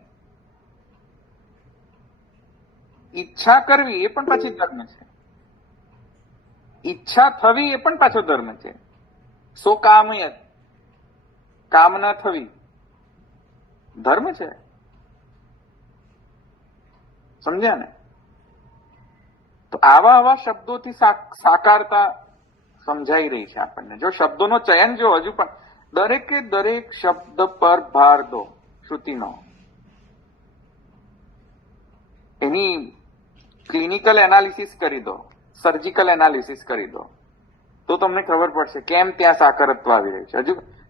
ઈચ્છા કરવી એ પણ પાછી ધર્મ છે. ઈચ્છા થવી એ પણ પાછો ધર્મ છે. સો કામયત, કામના થવી ધર્મ છે. સમજ્યા ને? તો આવા શબ્દોથી સાકારતા સમજાઈ રહી છે આપણને. જો શબ્દોનો ચયન જો હજુ પણ દરેકે દરેક શબ્દ પર ભાર દો શ્રુતિનો. એની ક્લિનિકલ એનાલિસિસ કરી દો, સર્જિકલ એનાલિસિસ કરી દો, તો તમને ખબર પડશે કેમ ત્યાં સાકારત્વ આવી રહી છે.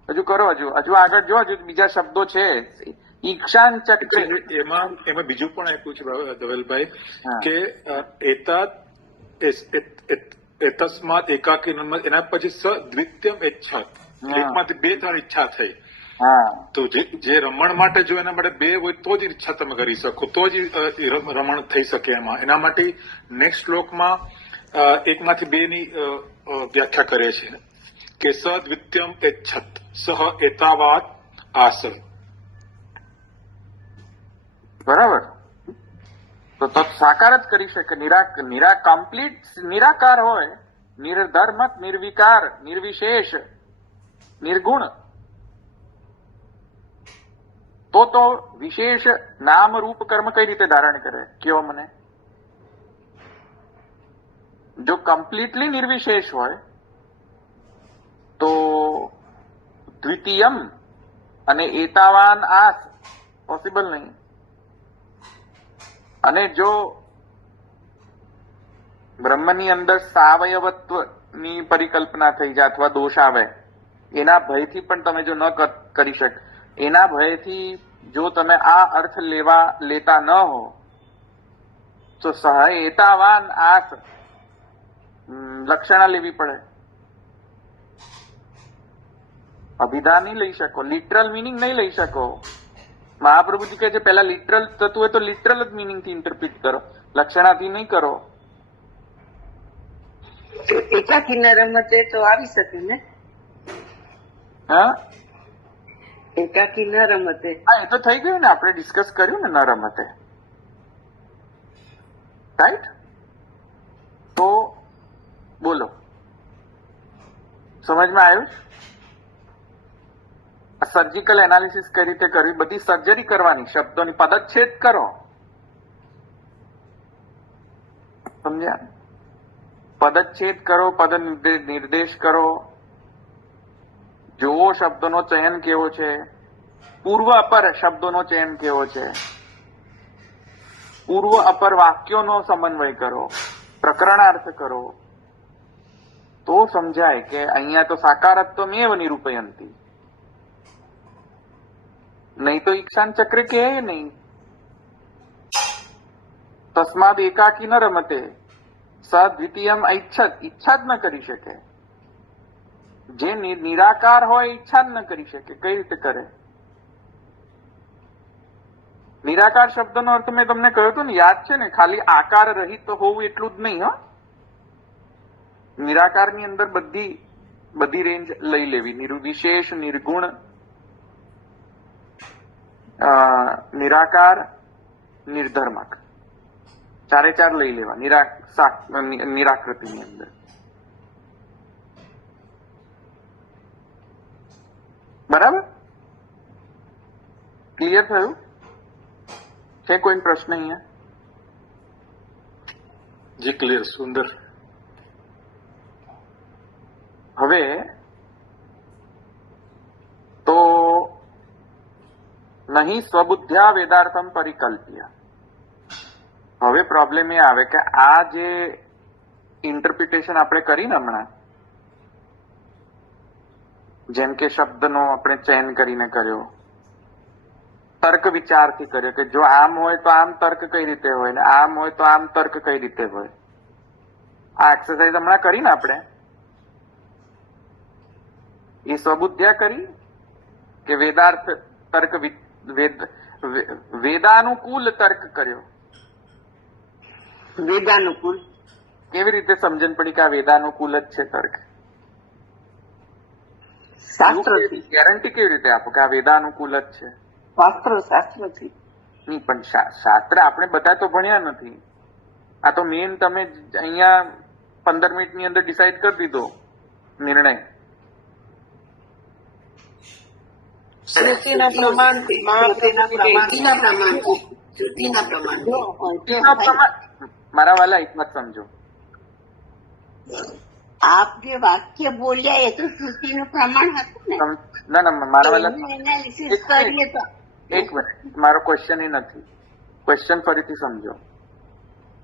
હજુ કરો, હજુ આગળ જો, હજુ બીજા શબ્દો છે. ઈક્ષાન ચક્ર, એમાં બીજું પણ આપ્યું છે ધવલભાઈ હા. કે એતસ્માત એકાકી એના પછી દ્વિત્યમ ઈચ્છા, હા. એકમાંથી 2-3 ઈચ્છા થઈ. હા, તો જે રમણ માટે જો એના માટે 2 હોય તો જ ઈચ્છા તમે કરી શકો, તો જ રમણ થઈ શકે. એના માટે નેક્સ્ટ શ્લોકમાં 1માંથી 2 ની વ્યાખ્યા કરે છે કે સદ્વિત્યમ ઈચ્છત સહ એતાવાત આસ. બરાબર. તો સાકાર જ કરી શકે. કમ્પ્લીટ નિરાકાર હોય, નિર્ધર્મક, નિર્વિકાર, નિર્વિશેષ, નિર્ગુણ, તો વિશેષ નામ રૂપ કર્મ કઈ રીતે ધારણ કરે કયો મને? જો કમ્પ્લીટલી નિર્વિશેષ હોય તો દ્વિતીયમ અને એતાવાન આસ પોસિબલ નહીં. અને જો બ્રહ્મની અંદર સાવયવત્વની પરિકલ્પના થઈ જાય અથવા દોષ આવે, એના ભયથી પણ તમે જો ન કરી શકે, એના ભયથી જો તમે આ અર્થ લેતા ન હો તો એતાવાન આસ લક્ષણા લેવી પડે. અભિધા નહીં લઈ શકો, લિટરલ મિનિંગ નહીં લઈ શકો. મહાપ્રભુજી કહે છે પહેલા લિટરલ થતું હોય તો લિટરલ જ મિનિંગ થી ઇન્ટરપ્રિટ કરો, લક્ષણાથી નહીં કરો. એકાકી ન રમતે તો આવી શકે ને? હા, એકાકી ન રમતે. હા, એ તો થઈ ગયું ને, આપણે ડિસ્કસ કર્યું ને, ન રમતે. રાઈટ? તો બોલો, સમજમાં આવ્યું? સર્જિકલ એનાલિસિસ કઈ રીતે કરવી, બધી સર્જરી કરવાની, શબ્દોની પદચ્છેદ કરો. સમજ્યા? પદચ્છેદ કરો, પદ નિર્દેશ કરો, જોવો શબ્દોનો ચયન કેવો છે, પૂર્વ અપર શબ્દોનો ચયન કેવો છે, પૂર્વ અપર વાક્યોનો સમન્વય કરો, પ્રકરણાર્થ કરો, તો સમજાય કે અહીંયા તો સાકારત્વમેવ નિરૂપયંતી. નહીં તો ઈક્ષાન ચક્ર કે નહીં. તસ્માદ એકાકી ન રમતે સદ્વિતીયમ ઈચ્છત, ઈચ્છા જ ન કરી શકે. જે નિરાકાર હોય ઈચ્છા જ ન કરી શકે. કઈ રીતે કરે? નિરાકાર શબ્દનો અર્થ મેં તમને કહ્યું હતું ને, યાદ છે ને, ખાલી આકાર રહિત હોવું એટલું જ નહીં. હા, નિરાકારની અંદર બધી રેન્જ લઈ લેવી. નિર્વિશેષ, નિર્ગુણ, નિરાકાર, નિર્ધર્મક, 4 લઈ લેવા નિરાકૃતિની અંદર. બરાબર? ક્લિયર થયું? છે કોઈ પ્રશ્ન અહીંયા? જી ક્લિયર, સુંદર. હવે તો નહીં સ્વબુદ્ધ્યા વેદાર્થમ પરિકલ્પ્ય. હવે પ્રોબ્લેમ એ આવે કે આ જે ઇન્ટરપ્રિટેશન આપણે કરી ને હમણાં, જેમ કે શબ્દનો આપણે ચયન કરીને કર્યો, તર્ક વિચારથી કર્યો કે જો આમ હોય તો આમ તર્ક કઈ રીતે હોય, ને આમ હોય તો આમ તર્ક કઈ રીતે હોય. આ એક્સરસાઇઝ હમણાં કરી ને આપણે, એ સ્વબુદ્ધ્યા કરી કે વેદાર્થ તર્ક, વેદાનુકૂલ તર્ક કર્યો? વેદાનુકૂલ. કેવી રીતે સમજણ પડી કે આ વેદાનુકૂલ જ છે તર્ક? શાસ્ત્રોથી. ગેરંટી કેવી રીતે આપો કે આ વેદાનુકૂલ જ છે? શાસ્ત્રોથી. નહીં, પણ શાસ્ત્ર આપણે બધા તો ભણ્યા નથી. આ તો મેન તમે અહીંયા 15 મિનિટની અંદર ડિસાઈડ કરી દીધો નિર્ણય. શ્રુતિના પ્રમાણથી. મારા વાલા એક વાત સમજો, આપ જે વાક્ય બોલ્યા એ તો શ્રુતિનું પ્રમાણ હતું ને. ના મારા વાલા, એનાલિસિસ કરીએ તો એક મિનિટ, મારો ક્વેશ્ચન એ નથી. ક્વેશ્ચન ફરીથી સમજો.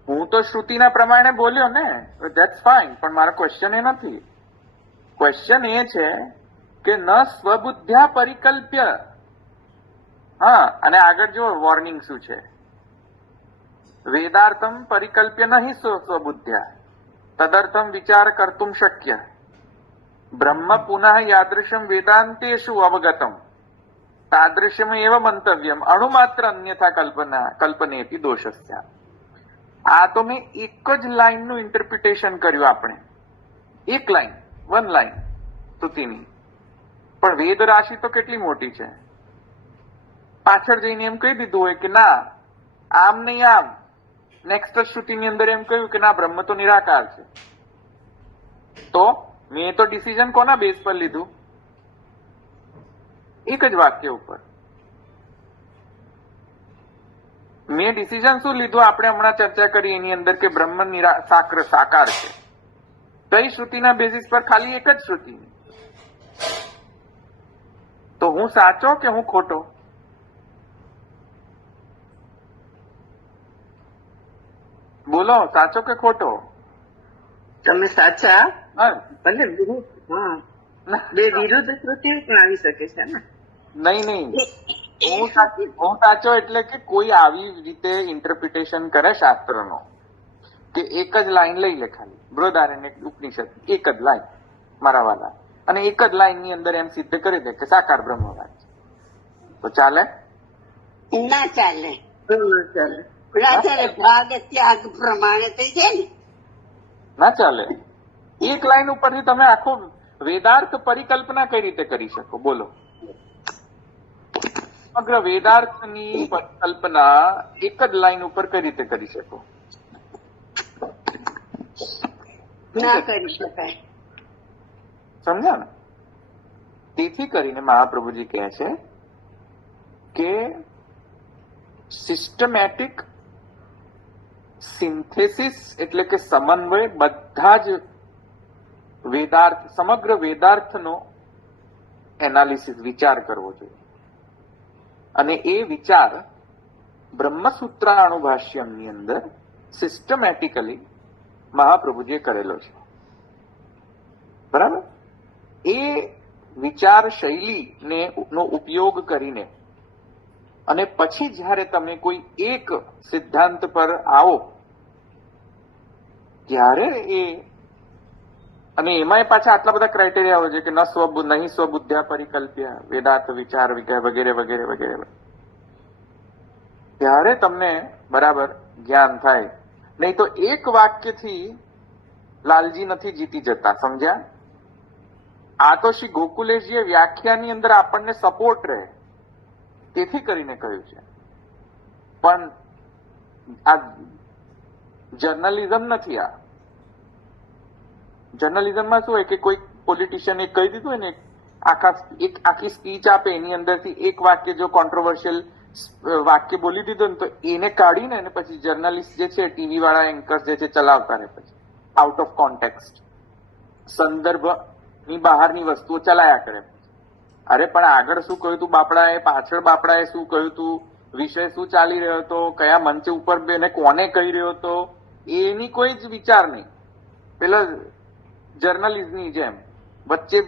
હું તો શ્રુતિના પ્રમાણે બોલ્યો ને, ધેટ્સ ફાઇન, પણ મારો ક્વેશ્ચન એ નથી. ક્વેશ્ચન એ છે કે ન સ્વબુદ્ધ્યા પરિકલ્પ્ય. હા, અને આગળ જો વોર્નિંગ શું છે, વેદાર્થમ પરિકલ્પ્ય નહીં સ્વબુદ્ધ્યા તદર્થમ વિચાર કર્તુમ શક્ય બ્રહ્મ પુનઃ યાદૃશમ વેદાંતેષુ અવગતમ તાદૃશમ એવ મંતવ્યમ અણુમાત્ર અન્યથા કલ્પનેતિ દોષસ્ય. આ તો મેં એક જ લાઈનનું ઇન્ટરપ્રિટેશન કર્યું આપણે, એક લાઈન, વન લાઈન સ્તુતિની, પણ વેદ રાશિ તો કેટલી મોટી છે. પાછળ જઈને એમ કહી દીધું હોય કે ના આમ નહીં આમ, નેક્સ્ટ શ્રુતિની અંદર એમ કહ્યું કે ના બ્રહ્મ તો નિરાકાર છે. તો મેં તો ડિસિઝન કોના બેઝ પર લીધું? એક જ વાક્ય ઉપર મેં ડિસિઝન શું લીધું? આપણે હમણાં ચર્ચા કરી એની અંદર કે બ્રહ્મ સાકાર છે. કઈ શ્રુતિના બેઝિસ પર? ખાલી એક જ શ્રુતિ. તો હું સાચો કે હું ખોટો? બોલો, સાચો કે ખોટો? તમે સાચા, હા, ભલે વિરુદ્ધ, હા, બે વિરુદ્ધ શ્રુતિઓ પણ આવી શકે છે ને. નહીં હું સાચો એટલે કે કોઈ આવી રીતે ઇન્ટરપ્રિટેશન કરે શાસ્ત્રનો કે એક જ લાઈન લઈ લે, ખાલી બૃહદારણ્યક ઉપનિષદ એક જ લાઈન મારા વાલા, અને એક જ લાઈન ની અંદર એમ સિદ્ધ કરી દે કે સાકાર બ્રહ્મવાદ, તો ચાલે? ના ચાલે. ના ચાલે. રાજાને ભાગ ત્યાગ પ્રમાણે થઈ જાય ને. ના ચાલે. એક લાઈન ઉપરથી તમે આખો વેદાર્થ પરિકલ્પના કઈ રીતે કરી શકો? બોલો. સમગ્ર વેદાર્થની પરિકલ્પના એક જ લાઈન ઉપર કઈ રીતે કરી શકો? ના કરી શકાય. સમજ્યા ને? તેથી કરીને મહાપ્રભુજી કહે છે કે સિસ્ટમેટિક સિન્થેસિસ એટલે કે સમન્વય બધા જ વેદાર્થ, સમગ્ર વેદાર્થનો એનાલિસિસ, વિચાર કરવો જોઈએ. અને એ વિચાર બ્રહ્મસૂત્રાનુભાષ્યમની અંદર સિસ્ટમેટિકલી મહાપ્રભુજીએ કરેલો છે. બરાબર? એ વિચાર શૈલીને નો ઉપયોગ કરીને અને પછી જ્યારે તમે કોઈ એક સિદ્ધાંત પર આવો ત્યારે અને એમાંય પાછા આટલા બધા ક્રાઇટેરિયા હોય છે કે નહીં સ્વબુદ્ધ્યા પરિકલ્પ્ય વેદાંત વિચાર વગેરે વગેરે વગેરે, ત્યારે તમને બરાબર જ્ઞાન થાય. નહીં તો એક વાક્યથી લાલજી નથી જીતી જતા, સમજ્યા? આ તો શ્રી ગોકુલેશજીએ વ્યાખ્યાની અંદર આપણને સપોર્ટ રહે તેથી કરીને કહ્યું છે, પણ આ જર્નલિઝમ નથી. આ જર્નલિઝમમાં શું હોય કે કોઈ પોલિટિશિયને કહી દીધું હોય ને, આખી સ્પીચ આપે એની અંદરથી એક વાક્ય જો કોન્ટ્રોવર્શિયલ વાક્ય બોલી દીધું ને તો એને કાઢીને અને પછી જર્નલિસ્ટ જે છે, ટીવી વાળા એન્કર્સ જે છે ચલાવતા રહે, પછી આઉટ ઓફ કોન્ટેક્સ્ટ સંદર્ભની બહારની વસ્તુઓ ચલાયા કરે. અરે પણ આગળ શું કહ્યું તું બાપડાએ, પાછળ બાપડાએ શું કહ્યું તું, વિષય શું ચાલી રહ્યો હતો, કયા મંચ ઉપર બેને કોને કહી રહ્યો હતો, એની કોઈ જ વિચાર નહીં. પેલા જર્નલિસ્ટની જેમ વચ્ચે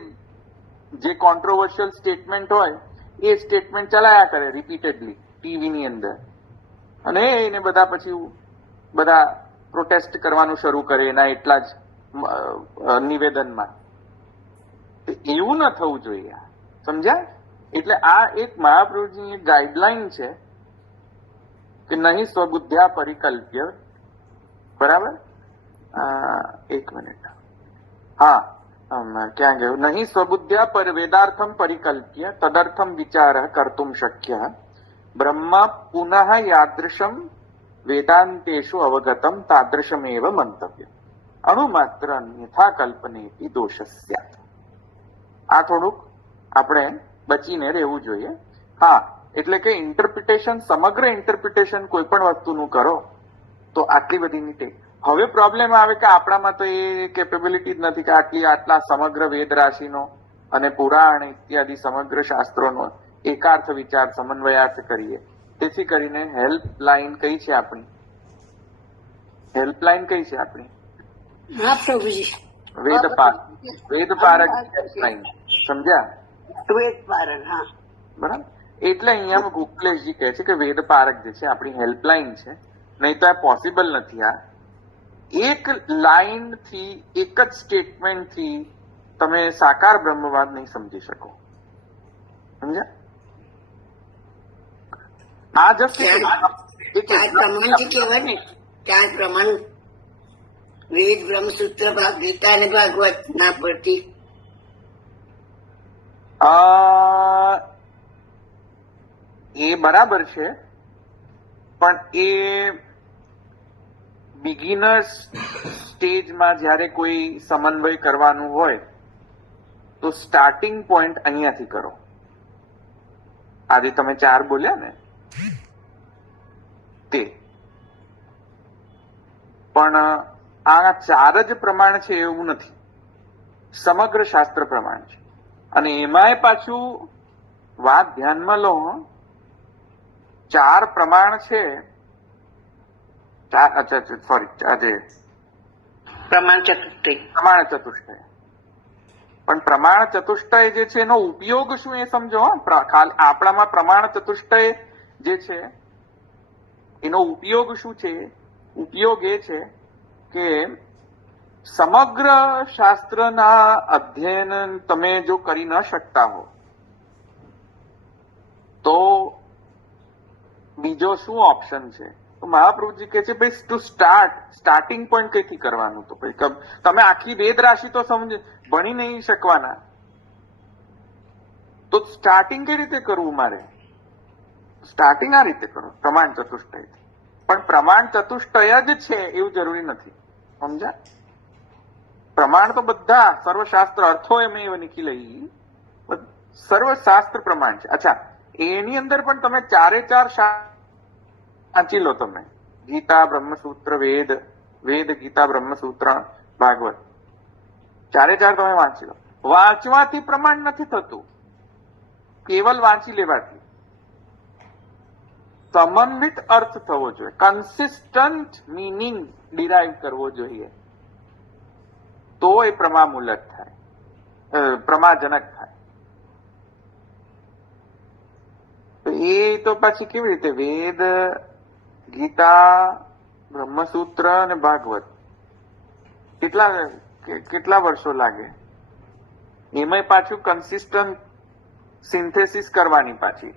જે કોન્ટ્રોવર્શિયલ સ્ટેટમેન્ટ હોય એ સ્ટેટમેન્ટ ચલાયા કરે રિપીટેડલી ટીવીની અંદર, અને એને બધા પછી બધા પ્રોટેસ્ટ કરવાનું શરૂ કરે એના એટલા જ નિવેદનમાં. એવું ન થવું જોઈએ, સમજ્યા? એટલે આ એક મહાપ્રભુજીની ગાઈડલાઈન છે કે નહીં સ્વબુદ્ધ્યા પરિકલ્પ્ય. બરાબર? એક મિનિટ, હા, ક્યાં ગયું? નહીં સ્વબુદ્ધ્યા પર વેદાર્થમ પરિકલ્પ્ય તદર્થમ વિચાર કર્તુમ શક્ય બ્રહ્મ પુનઃ યાદૃશમ વેદાંતેષુ અવગતમ તાદૃશમેવ મંતવ્ય અણુમાત્ર અન્યથા કલ્પનેતિ દોષસ્ય. આ થોડુંક આપણે બચીને રહેવું જોઈએ. હા, એટલે કે ઇન્ટરપ્રિટેશન, સમગ્ર ઇન્ટરપ્રિટેશન કોઈ પણ વસ્તુનું કરો તો આટલી બધીની ટેક. હવે પ્રોબ્લેમ આવે કે આપણામાં તો એ કેપેબિલિટી જ નથી કે આટલા સમગ્ર વેદ રાશિનો અને પુરાણ ઇત્યાદિ સમગ્ર શાસ્ત્રોનો એકાર્થ વિચાર સમન્વયાર્થ કરીએ. તેથી કરીને હેલ્પલાઇન કઈ છે આપણી? હેલ્પલાઇન કઈ છે આપણી? હા પ્રભુજી. વેદપારક હેલ્પલાઇન, સમજ્યા? વેદ પારક, હા. બરાબર. એટલે અહીંયા ગોખલેશજી કહે છે કે વેદપારક જે છે આપણી હેલ્પલાઇન છે, નહીં તો આ પોસિબલ નથી. આ એક લાઈન થી, એક જ સ્ટેટમેન્ટ થી તમે સાકાર બ્રહ્મવાદ નહીં સમજી શકો, સમજ્યા? આ જસ્ટ પ્રમાણથી કહેવાય ને, ચાર પ્રમાણ વેદ, બ્રહ્મસૂત્ર, ગીતા અને ભાગવત ના પરથી. એ બરાબર છે, પણ એ બિગિનર્સ સ્ટેજમાં જ્યારે કોઈ સમન્વય કરવાનું હોય તો સ્ટાર્ટિંગ પોઈન્ટ અહીંયાથી કરો. આજે તમે 4 બોલ્યા ને તે, પણ આ 4 જ પ્રમાણ છે એવું નથી, સમગ્ર શાસ્ત્ર પ્રમાણ છે. અને એમાંય પાછું વાત ધ્યાનમાં લો, 4 પ્રમાણ છે. આજે પ્રમાણ ચતુષ્ટય. પ્રમાણ ચતુષ્ટય, પણ પ્રમાણ ચતુષ્ટય જે છે એનો ઉપયોગ શું એ સમજો. આપણામાં પ્રમાણ ચતુષ્ટય જે છે એનો ઉપયોગ શું છે? ઉપયોગ એ છે કે સમગ્ર શાસ્ત્રના અધ્યયન તમે જો કરી ન શકતા હો તો બીજો શું ઓપ્શન છે? તો મહાપ્રભુજી કહે છે ભાઈ ટુ સ્ટાર્ટિંગ પોઈન્ટ કઈથી કરવાનું? તો ભાઈ તમે આખી વેદ રાશિ તો ભણી નહીં શકવાના, તો સ્ટાર્ટિંગ કઈ રીતે કરવું? મારે સ્ટાર્ટિંગ આ રીતે કરો, પ્રમાણ ચતુષ્ટયથી. પણ પ્રમાણ ચતુષ્ટય જ છે એવું જરૂરી નથી, સમજ્યા? પ્રમાણ તો બધા સર્વશાસ્ત્ર અર્થો એમ નિખિલઈ સર્વશાસ્ત્ર પ્રમાણ છે. અચ્છા, એની અંદર પણ તમે 4 વાંચી લો. તમે ગીતા, બ્રહ્મસૂત્ર, વેદ, ગીતા, બ્રહ્મસૂત્ર, ભાગવત 4 તમે વાંચી લો. વાંચવાથી પ્રમાણ નથી થતું, કેવલ વાંચી લેવાથી. સમન્વિત અર્થ થવો જોઈએ, કન્સિસ્ટન્ટ મીનિંગ ડિરાઈવ કરવો જોઈએ, તો એ પ્રમામૂલક થાય, પ્રમાજનક થાય. એ તો પછી કેવી રીતે? વેદ, ગીતા, બ્રહ્મસૂત્ર અને ભાગવત કેટલા વર્ષો લાગે? એમાં પાછું કન્સિસ્ટન્ટ સિન્થેસિસ કરવાની. પાછી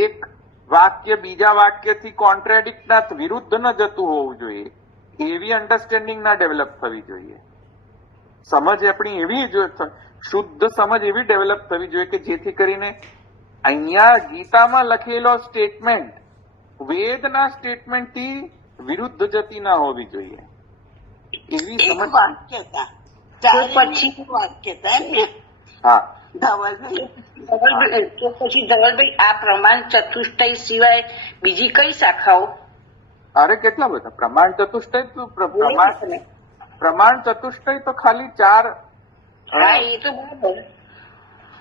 એક વાક્ય બીજા વાક્યથી કોન્ટ્રાડિક્ટ ના, વિરુદ્ધ ન જતું હોવું જોઈએ, એવી અન્ડરસ્ટેન્ડિંગ ના ડેવલપ થવી જોઈએ. સમજ આપણી એવી શુદ્ધ સમજ એવી ડેવલપ થવી જોઈએ કે જેથી કરીને અહીંયા ગીતામાં લખેલો સ્ટેટમેન્ટ વેદના સ્ટેટમેન્ટથી વિરુદ્ધ જતી ના હોવી જોઈએ, એવી સમજ. હા, તો પછી ધવલભાઈ, આ પ્રમાણ ચતુષ્ટય સિવાય બીજી કઈ શાખાઓ? અરે કેટલા બધા પ્રમાણ ચતુષ્ટય. પ્રમાણ ચતુષ્ટય તો ખાલી 4. હા, એ તો બરાબર,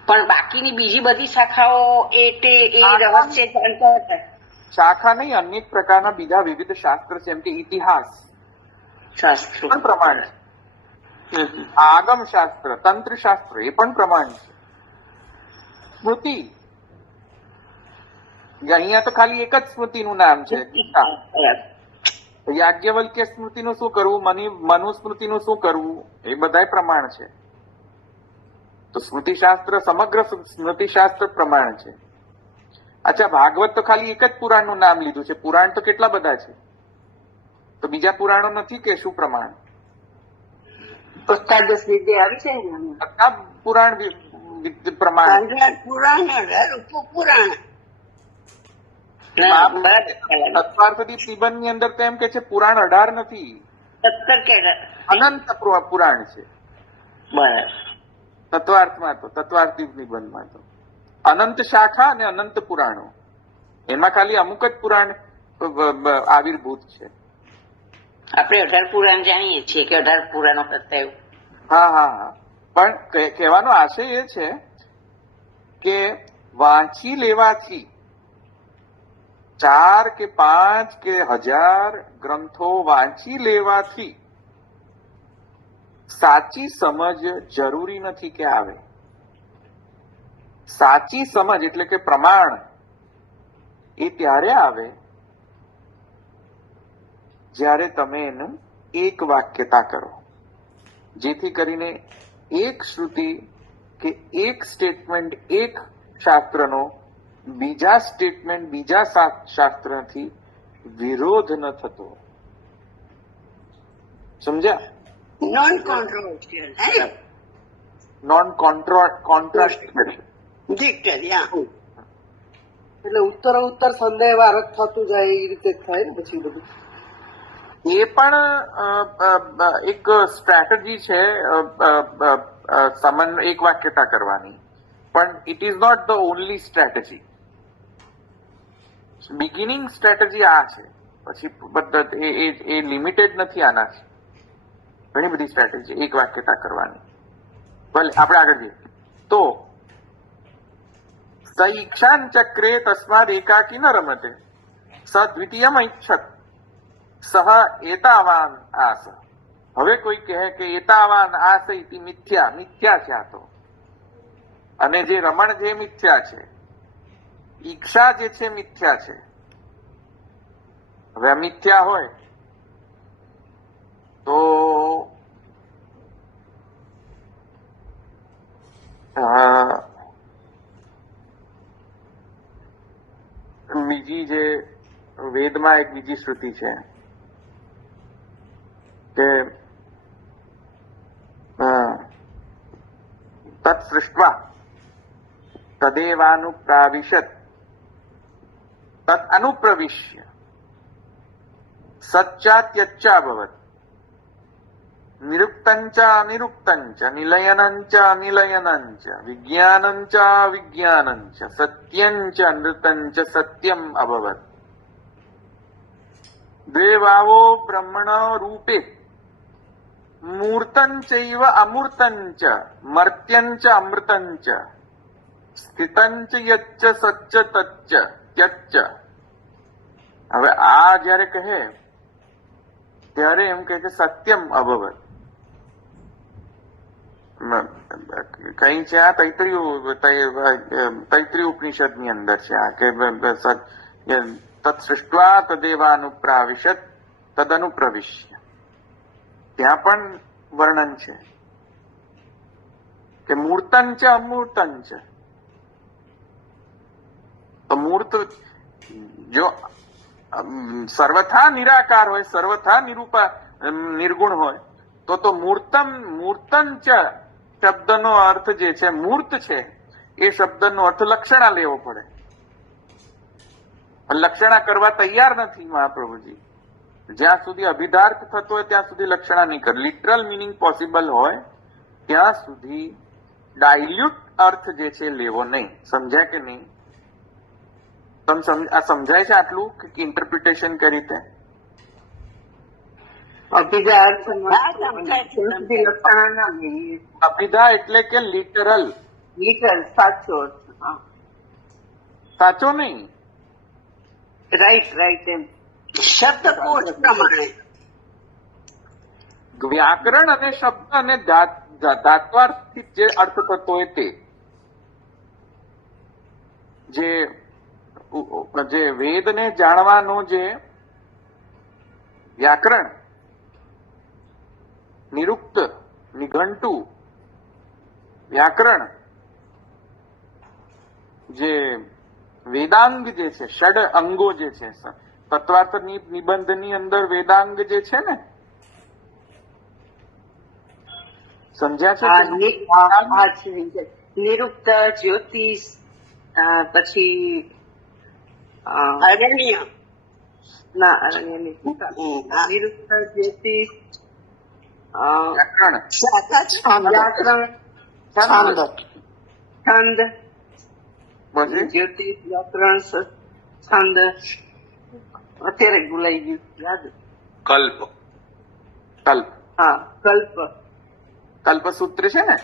પણ બાકીની બીજી બધી શાખાઓ એ રહસ્ય જાણતા હતા. શાખા નહીં, અનેક પ્રકારના બીજા વિવિધ શાસ્ત્ર છે, જેમ કે ઇતિહાસ શાસ્ત્રો પણ પ્રમાણ છે, આગમ શાસ્ત્ર, તંત્ર શાસ્ત્ર એ પણ પ્રમાણ છે. સ્મૃતિ, અહીંયા તો ખાલી એક જ સ્મૃતિનું નામ છે, ગીતા. યાજ્ઞવલ્ક્ય સ્મૃતિનું શું કરવું, મનુસ્મૃતિનું શું કરવું, એ બધા પ્રમાણ છે. તો સ્મૃતિશાસ્ત્ર, સમગ્ર સ્મૃતિશાસ્ત્ર પ્રમાણ છે. અચ્છા, ભાગવત તો ખાલી એક જ પુરાણનું નામ લીધું છે, પુરાણ તો કેટલા બધા છે, તો બીજા પુરાણો નથી કે શું પ્રમાણ? અષ્ટાદશ વિદ્યા આવી છે ને, બધા પુરાણ પ્રમાણ. પુરાણ, ઉપપુરાણ. તત્વાર્થદીપ નિબંધની અંદર તો એમ કે છે પુરાણ 18 નથી, 17 અનંત પુરાણ છે. બરાબર. તત્વાર્થમાં તો, તત્વાર્થદીપ નિબંધમાં તો અનંત શાખા અને અનંત પુરાણો, એમાં ખાલી અમુક જ પુરાણ આવિર્ભૂત છે. આપણે 18 પુરાણ જાણીએ છીએ કે 18 પુરાણો હતા એવું. હા, પણ કહેવાનો આશય એ છે કે વાંચી લેવાથી 4 કે 5 કે 1000 ગ્રંથો વાંચી લેવાથી સાચી સમજ જરૂરી નથી કે આવે. સાચી સમજ એટલે કે પ્રમાણ એ ત્યારે આવે જ્યારે તમે એનું એક વાક્યતા કરો, જેથી કરીને એક શ્રુતિ કે એક સ્ટેટમેન્ટ એક શાસ્ત્રનો બીજા સ્ટેટમેન્ટ બીજા શાસ્ત્રથી વિરોધ ન થતો. સમજ્યા? Non controversial non contradictory. એટલે ઉત્તર સંદેહવારક થતું જાય એ રીતે થાય ને પછી બધું. એ પણ એક સ્ટ્રેટેજી છે એક વાક્યતા કરવાની, પણ it is not the only strategy. Beginning strategy આ છે, પછી એ લિમિટેડ નથી આનાથી. ઘણી બધી સ્ટ્રેટેજી એક વાક્યતા કરવાની. ભલે આપણે આગળ જઈએ તો સ ઈક્ષાન ચક્રે તસ્માદ એકાકી ન રમતે સ દ્વિતીયમ ઈચ્છત સહ એતાવાન આસ. હવે કોઈ કહે કે એતાવાન આસ ઇતિ મિથ્યા, મિથ્યા છે આ તો, અને જે રમણ જે મિથ્યા છે, ઈચ્છા જે છે મિથ્યા છે. હવે આ મિથ્યા હોય તો બીજી જે વેદમાં એક બીજી શ્રુતિ છે કે તત્ સૃષ્ટ્વા તદેવાનુપ્રાવિશત તत् અનુપ્રવિશ્ય સચ્ચાત્યચ્ચાભવત નિરુક્તંચ અનિરુક્તંચ નિલયનંચ અનિલયનંચ વિજ્ઞાનંચ અવિજ્ઞાનંચ સત્યંચ અનૃતંચ સત્યમ અભવત. દ્વે વાવો બ્રહ્મણ રૂપે મૂર્તંચૈવ અમૂર્તંચ મર્ત્યંચ અમૃતંચ સ્થિતંચ યચ્ચ સચ્ચ તચ્ચ ત્યચ્ચ. હવે આ જયારે કહે ત્યારે એમ કહે કે સત્યમ અભવત. કઈ છે આ તૈત્રી ઉપનિષદ ની અંદર છે આ કે તત્સૃષ્ટ્વા તદેવાનુપ્રાવિશત તદનુપ્રવિશ્ય. ત્યાં પણ વર્ણન છે કે મૂર્તંચ અમૂર્તંચ. તો મૂર્ત જો સર્વથા નિરાકાર હોય, સર્વથા નિર્ગુણ હોય તો મૂર્તંચ શબ્દનો અર્થ જે છે મૂર્ત છે એ શબ્દનો અર્થ લક્ષણા લેવો પડે. લક્ષણા કરવા તૈયાર નથી મહાપ્રભુજી. જ્યાં સુધી અભિધાર્થ થતો હોય ત્યાં સુધી લક્ષણા નહીં કરે. લિટરલ મિનિંગ પોસિબલ હોય ત્યાં સુધી ડાયલ્યુટ અર્થ જે છે લેવો નહીં. સમજ્યા કે નહીં? આ સમજાય છે આટલું કે ઇન્ટરપ્રિટેશન કરી રીતે? અભિધા એટલે કે લિટરલ, સાચો નહીં. રાઈટ એમ શબ્દકોશ પ્રમાણે વ્યાકરણ અને શબ્દ અને ધાત્વાર્થથી જે અર્થ થતો હોય તે જે વેદને જાણવાનું જે વ્યાકરણ, નિરુક્ત, નિઘંટુ વ્યાકરણ, જે વેદાંગ જે છે, ષડ અંગો જે છે, તત્વાર્થ નિબંધની અંદર વેદાંગ જે છે ને, સમજ્યા છે? નિરુક્ત, જ્યોતિષ, પછી અરણ્ય ના અરણ્ય નિરુક્ત, જ્યોતિષ, વ્યાકરણ, છંદ, જ્યોતિષ, વ્યાકરણ, છંદ, અત્યારે ભૂલાઈ ગયું, યાદ. કલ્પ. હા, કલ્પ. કલ્પસૂત્ર છે ને,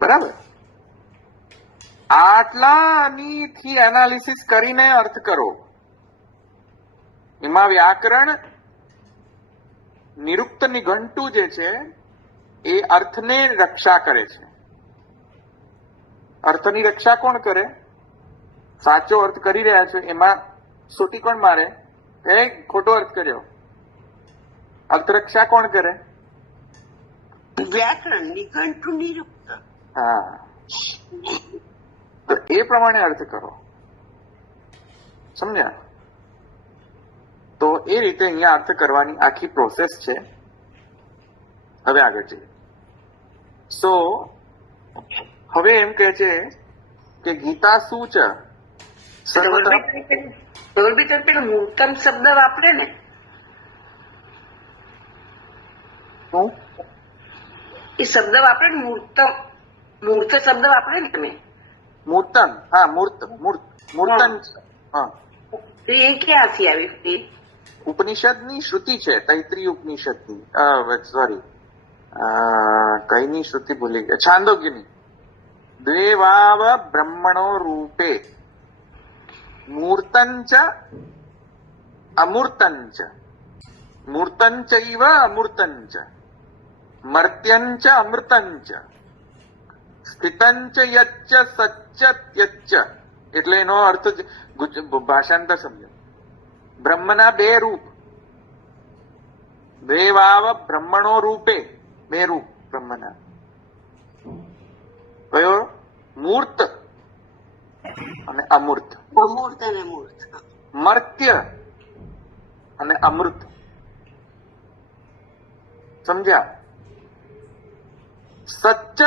બરાબર? આટલાથી એનાલિસિસ કરીને અર્થ કરો. એમાં વ્યાકરણ નિરુક્ત નિઘંટુ જે છે એ અર્થને રક્ષા કરે છે. અર્થની રક્ષા કોણ કરે? સાચો અર્થ કરી રહ્યા છે એમાં સોટી કોણ મારે? એ ખોટો અર્થ કર્યો. અર્થ રક્ષા કોણ કરે? વ્યાકરણ નિઘંટુ નિરુક્ત. હા, તો એ પ્રમાણે અર્થ કરો. સમજ્યા? તો એ રીતે અહીંયા અર્થ કરવાની આખી પ્રોસેસ છે. હવે આગળ જઈએ. સો હવે એમ કહે છે કે ગીતા શું છે? ધવલભાઈ પેલો મૂર્તમ શબ્દ વાપરે ને, શું? એ શબ્દ વાપરે ને મૂર્ત શબ્દ વાપરે ને તમે, મૂર્તન. હા, મૂર્તન. હા, તો એ ક્યાંથી આવ્યું? એ ઉપનિષદની શ્રુતિ છે, તૈત્રીય ઉપનિષદની. સોરી, કઈની શ્રુતિ ભૂલી ગયા. છાંદોગ્યની. દ્વેવાવ બ્રહ્મણો રૂપે મૂર્તંચ અમૂર્તંચ મૂર્તંચૈવ અમૂર્તંચ મર્ત્યંચ અમૃતંચ સ્થિતંચ યચ્ચ સચ્ચ. એટલે એનો અર્થ ભાષાંતર સમજો. બ્રહ્મના બે રૂપ. દ્વેવાવ બ્રહ્મણો રૂપે, બે રૂપ બ્રહ્મના. કયો? મૂર્ત અને અમૂર્ત. અમૂર્ત અને મૂર્ત. મર્ત્ય અને અમૃત. સમજ્યા? સચ્ચ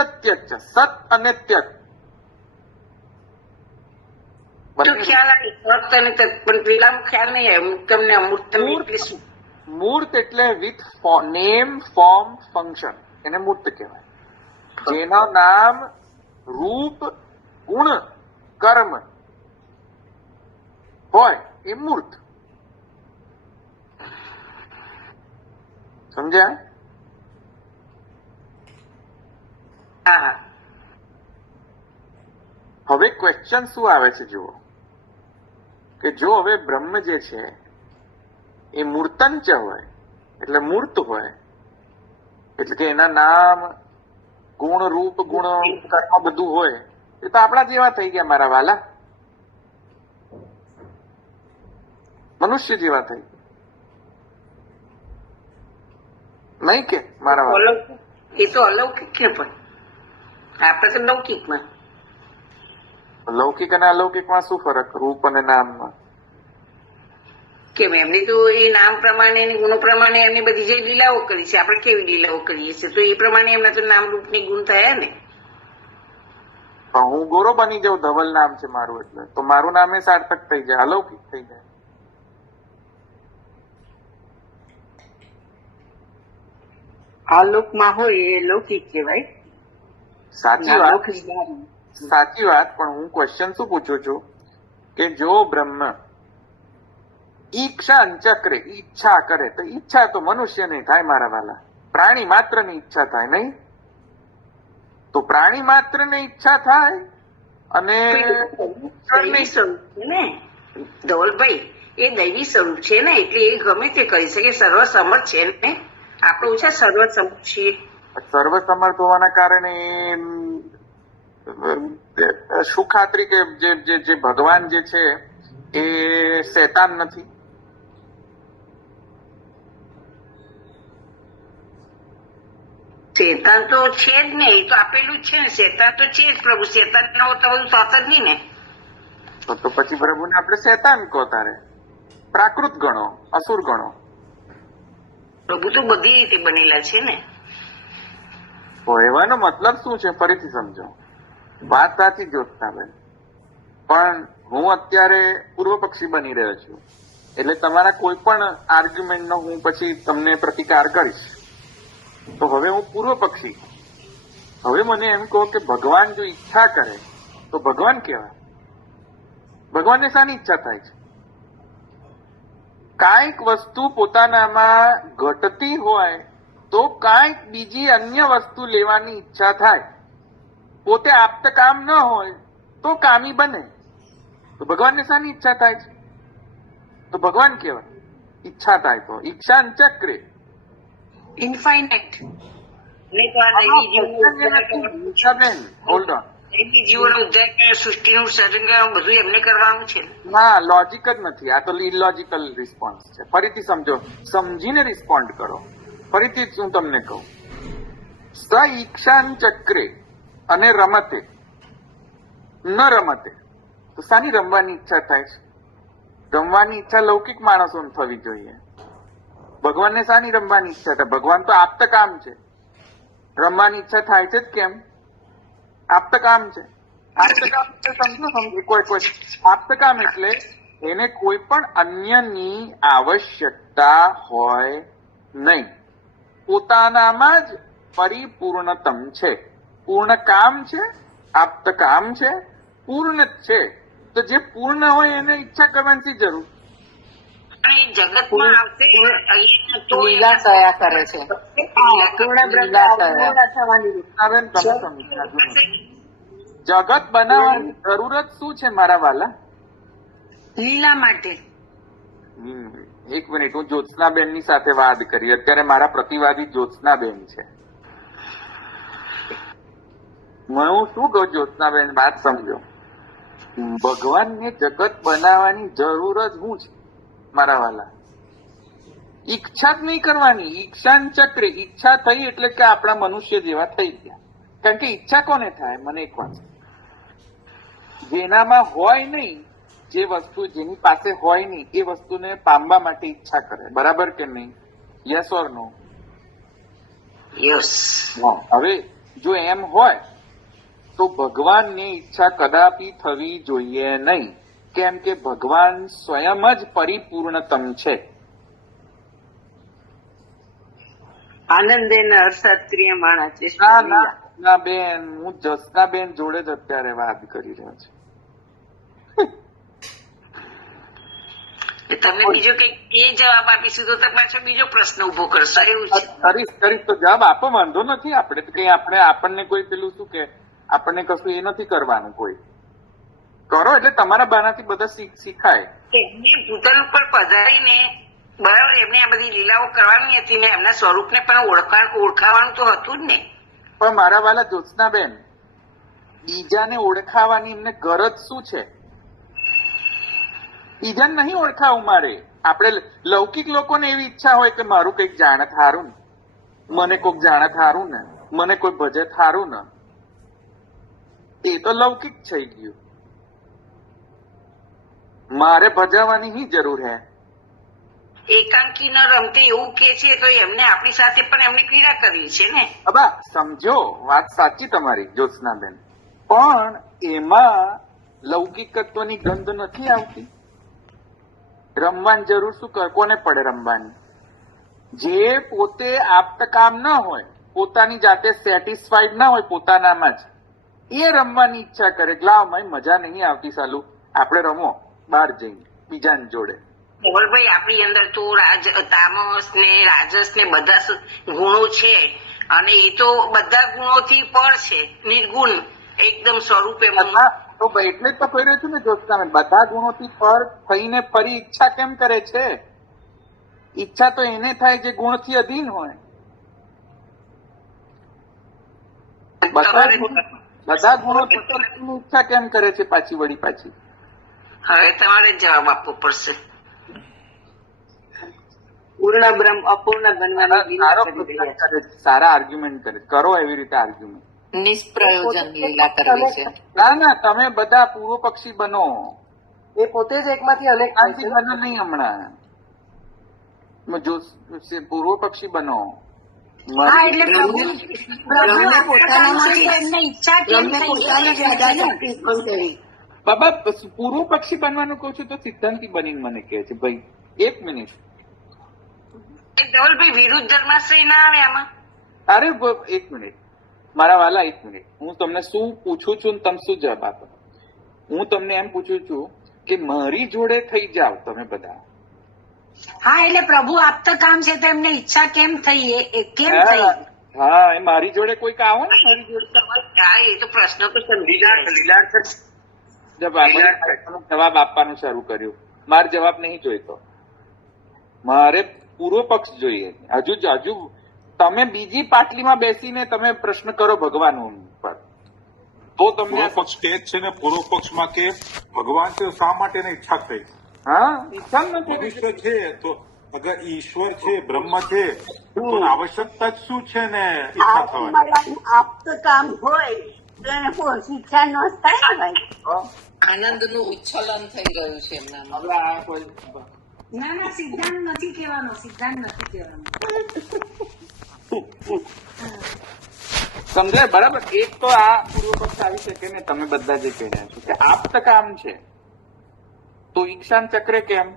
સત અને ત્યત. તો ખ્યાલ આવી અર્થ અને તત્, પણ પેલામાં ખ્યાલ નહીં આવ્યો. મૂર્તમ ને અમૂર્તમ એટલે શું? મૂર્ત એટલે વિથ નેમ, ફોર્મ, ફંક્શન. એને મૂર્ત કહેવાય. જેના નામ, રૂપ, ગુણ, કર્મ હોય એ મૂર્ત. સમજ્યા? હા. હવે ક્વેશ્ચન શું આવે છે જુઓ, કે જો હવે બ્રહ્મ જે છે એ મૂર્તંચ હોય, એટલે મૂર્ત હોય, એટલે કે એના નામ, ગુણ, રૂપ, ગુણ, કર્મ બધું હોય, એ તો આપણા જેવા થઈ ગયા મારા વાલા. મનુષ્ય જેવા થઈ ગયા. નહીં કે મારા વાલા? એ તો અલૌકિક છે, પણ આપણે તો લૌકિકમાં. લૌકિક અને અલૌકિકમાં શું ફરક? રૂપ અને નામમાં. કેમ? એમની તો એ નામ પ્રમાણે, ગુણો પ્રમાણે એમની બધી જે લીલાઓ કરી છે, આપણે કેવી લીલાઓ કરીએ છીએ, તો એ પ્રમાણે એમના તો નામ રૂપની ગુણ થયા ને. પણ હું ગોરો બની જાઉં, ધવલ નામ છે મારું, એટલે તો મારું નામ એ સાર્થક થઈ જાય, અલૌકિક થઈ જાય. આ લોકમાં હોય એ લૌકિક કહેવાય. સાચી વાત, સાચી વાત. પણ હું ક્વેશ્ચન શું પૂછું છું કે જો બ્રહ્મ ઈચ્છા ચક્રે, ઈચ્છા કરે, તો ઈચ્છા તો મનુષ્યની થાય મારા વાલા, પ્રાણી માત્રની ઈચ્છા થાય નહીં? તો પ્રાણી માત્રની ઈચ્છા થાય અને દૈવી સ્વરૂપ છે ને ધવલભાઈ, એ દૈવી સ્વરૂપ છે ને, એટલે એ ગમે તે કરી શકે, સર્વસમર્થ છે ને. આપણે ઓછા સર્વસમર્થ છીએ. સર્વસમર્થ હોવાના કારણે શું ખાતરી કે જે ભગવાન જે છે એ શૈતાન નથી? શેતાન તો છે જ ને, એ તો આપેલું જ છે ને. શેતાન તો છે જ પ્રભુ. શેતાન ન હોત તો બધું થત જ નહીં ને. તો પછી પ્રભુને આપણે શૈતાન કહો, તારે પ્રાકૃત ગણો, અસુર ગણો. પ્રભુ તો બધી રીતે બનેલા છે ને. કહેવાનો મતલબ શું છે ફરીથી સમજો. વાત સાચી જ્યોત્સનાબેન, પણ હું અત્યારે પૂર્વ પક્ષી બની રહ્યો છું, એટલે તમારા કોઈ પણ આર્ગ્યુમેન્ટનો હું પછી તમને પ્રતિકાર કરીશ. તો હવે હું પૂર્વ પક્ષી. હવે મને એમ કહો કે ભગવાન જો ઈચ્છા કરે તો ભગવાન કહેવાય. ભગવાનને શાની ઈચ્છા થાય છે? કાંઈક વસ્તુ પોતાનામાં ઘટતી હોય તો કાંઈક બીજી અન્ય વસ્તુ લેવાની ઈચ્છા થાય. પોતે આપત કામ ન હોય તો કામી બને. તો ભગવાનને શાની ઈચ્છા થાય છે? તો ભગવાન કેવાય. ઈચ્છા થાય તો ઈચ્છા ચક્રે. ઇન્ફાઇનાઇટ. નહીં તો આ દૈવી જીવન હોલ્ડ ઓન. દૈવી જીવન ઉદ્ધાર કરે, સૃષ્ટિનું સર્જન કરે, બધું એમને કરવાનું છે ને. ના, લોજિક જ નથી. આ તો ઇલોજિકલ રિસ્પોન્સ છે. ફરીથી સમજો, સમજીને રિસ્પોન્ડ કરો. ફરીથી હું તમને કહું, સ ઈક્ષાન ચક્રે અને રમતે ન રમતે. તો શાની રમવાની ઈચ્છા થાય છે? રમવાની ઈચ્છા લૌકિક માણસોને થવી જોઈએ. ભગવાનને શાની રમવાની ઈચ્છા થાય? ભગવાન તો આપ્તકામ છે. રમવાની ઈચ્છા થાય છે જ કેમ? આપ્તકામ છે. આપ્તકામ એટલે સમજો કોઈ આપ્તકામ એટલે એને કોઈ પણ અન્યની આવશ્યકતા હોય નહીં. પોતાનામાં જ પરિપૂર્ણતમ છે. પૂર્ણ કામ છે, આપ્તકામ છે, પૂર્ણ જ છે. તો જે પૂર્ણ હોય એને ઈચ્છા કરવાની જરૂર. પણ એ જગતમાં આવશે અહીંયા તો લીલા કયા કરે છે? હવે તમે સમજો. જગત બનાવવાની જરૂર જ શું છે મારા વાલા? લીલા માટે. એક મિનિટ, હું જ્યોત્સનાબેન ની સાથે વાત કરી. અત્યારે મારા પ્રતિવાદી જ્યોત્સનાબેન છે. હું શું કહું જ્યોત્સનાબેન, વાત સમજો. ભગવાનને જગત બનાવવાની જરૂર જ શું છે મારા વાલા? ઈચ્છા જ નહીં કરવાની. ઈચ્છાન ચક્રે. ઈચ્છા થઈ એટલે કે આપણા મનુષ્ય જેવા થઈ ગયા. કારણ કે ઈચ્છા કોને થાય? મને એક વાત, જેનામાં હોય નહીં, જે વસ્તુ જેની પાસે હોય નહીં એ વસ્તુને પામવા માટે ઈચ્છા કરે. બરાબર કે નહીં? Yes or no? યસ. હવે જો એમ હોય તો ભગવાનની ઈચ્છા કદાપી થવી જોઈએ નહીં. કેમ કે ભગવાન સ્વયં જ પરિપૂર્ણતમ છે. આનંદેન અર્થાત્રિય માણસ છે. ના ના ના બેન, હું જસનાબેન જોડે જ અત્યારે વાત કરી રહ્યો છું. તમને બીજો કઈ એ જવાબ આપીશું તો પાછો બીજો પ્રશ્ન ઉભો કરશો એવું છે. કરીશ તો જવાબ આપો, વાંધો નથી. આપણે તો કઈ આપણને કોઈ પેલું શું કે આપણને કશું એ નથી કરવાનું. કોઈ કરો એટલે તમારા બાનાથી બધા શીખાય. એમને ભૂતલ ઉપર પધારીને બરાબર એમને આ બધી લીલાઓ કરવાની હતી ને એમના સ્વરૂપને પણ ઓળખાવાનું તો હતું જ ને. પણ મારા વાલા જ્યોત્સનાબેન, બીજાને ઓળખાવાની એમને ગરજ શું છે? બીજાને નહીં ઓળખાવું મારે. આપણે લૌકિક લોકોને એવી ઈચ્છા હોય કે મારું કંઈક જાણત હારું ને, મને કોઈક જાણત હારું ને, મને કોઈ ભજત હારું ને. એ તો લૌકિક થઈ ગયું. મારે ભજાવવાની ही જરૂર હે. એકાંકી ન રમતે એવું કે છે તો એમને આપણી સાથે પણ એમને ક્રીડા કરવી છે ને. અબા સમજો, વાત સાચી તમારી જ્યોત્સનાબેન, પણ એમાં લૌકિકત્વની ગંધ નથી આવતી. રમવાની જરૂર શું કોને પડે રમવાની? જે પોતે આપ્તકામ ન હોય, પોતાની જાતે સેટિસ્ફાઈડ ના હોય પોતાનામાં જ, એ રમવાની ઈચ્છા કરે. લાવ મજા નહીં આવતી, સાલું આપણે રમો બહાર જઈને બીજાની જોડે. ધવલભાઈ આપણી અંદર તો તામસ ને રાજસ ને બધા ગુણો છે અને એ તો બધા ગુણોથી પર છે, નિર્ગુણ એકદમ સ્વરૂપે. તો એટલે જ તો કહી રહ્યો છું ને જ્યોત્સનાબેન, બધા ગુણોથી પર થઈને ફરી ઈચ્છા કેમ કરે છે? ઈચ્છા તો એને થાય જે ગુણથી અધીન હોય. બધા ગુણો ઈચ્છા કેમ કરે છે પાછી વળી પાછી? હવે તમારે જવાબ આપવો પડશે. પૂર્ણ બ્રહ્મ અપૂર્ણ સારા આર્ગ્યુમેન્ટ કરે. કરો એવી રીતે આર્ગ્યુમેન્ટ. નિષ્પ્રયોજન લીલા કરવી છે. ના તમે બધા પૂર્વ પક્ષી બનો. એ પોતે જ એકમાંથી અનેક થાય છે. બનો નહીં હમણાં. જો પૂર્વ પક્ષી બનો. બાબા પૂર્વ પક્ષી બનવાનું કહું છું તો સિદ્ધાંતિ બનીને મને કહે છે ભાઈ 1 મિનિટ. ધવલભાઈ વિરુદ્ધ ધર્માશ્રય ના આવે આમાં? અરે 1 મિનિટ મારા વાલા, 1 મિનિટ. હું તમને શું પૂછું છું ને તમે શું જવાબ આપો? હું તમને એમ પૂછું છું કે મારી જોડે થઈ જાવ તમે બધા. હા, એટલે પ્રભુ આપતા કામ છે તો એમને ઈચ્છા કેમ થઈ? એ કેમ થઈ? હા, એ મારી જોડે કોઈક આવો ને મારી જોડે. હા, એ તો પ્રશ્ન તો સમજી લીલાક્ષ જવાબ આપવાનું શરૂ કર્યું. મારે જવાબ નહીં જોઈતો, મારે પૂર્વ પક્ષ જોઈએ. હજુ તમે બીજી પાટલીમાં બેસીને તમે પ્રશ્ન કરો ભગવાન પર, તો તમને પૂર્વ પક્ષ કે છે ને પૂર્વ પક્ષમાં કે ભગવાન છે શા માટે એની ઈચ્છા થઈ? હા ઈચ્છા નથી. ભવિષ્ય છે તો અગર ઈશ્વર છે, બ્રહ્મ છે, તો આવશ્યકતા જ શું છે ને ઈચ્છા થવાની? આપ્ત કામ હોય તો એને કોઈ શિક્ષા ન થાય ભાઈ. આનંદનું ઉચ્છલન થઈ ગયું છે એમનામાં. હવે આ કોઈ ના ના, સિદ્ધાંત નથી કહેવાનો, સિદ્ધાંત નથી કહેવાનો. સમજાય બરાબર? એક તો આ પૂર્વ પક્ષ આવી શકે ને તમે બધા જે કહી રહ્યા છો કે આપ્ત કામ છે, તો ઈક્ષાન ચક્ર કેમ?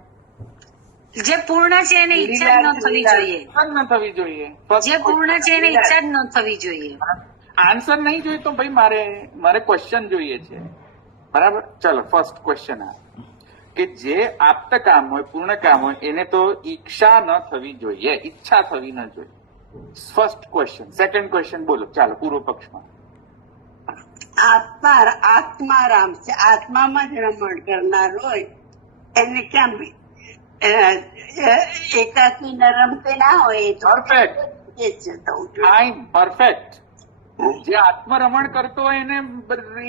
જે પૂર્ણ છે એને ઈચ્છા જ ન થવી જોઈએ. ન થવી જોઈએ. જે પૂર્ણ છે એને ઈચ્છા જ ન થવી જોઈએ. આન્સર નહીં જોઈએ તો ભાઈ મારે ક્વેશ્ચન જોઈએ છે. બરાબર? ચલો ફર્સ્ટ ક્વેશ્ચન આ કે જે આપ્ત કામ હોય, પૂર્ણ કામ હોય, એને તો ઈચ્છા ન થવી જોઈએ, ઈચ્છા થવી ન જોઈએ. First question. સેકન્ડ ક્વેશ્ચન બોલો. ચાલો પૂર્વ પક્ષમાં. આત્મારામ છે, આત્મામાં જ રમણ કરનાર હોય એને કેમ એકાકી નરમતે ના હોય? એ તો Perfect. એ જ કહું છું. પરફેક્ટ. જે આત્મરમણ કરતો હોય એને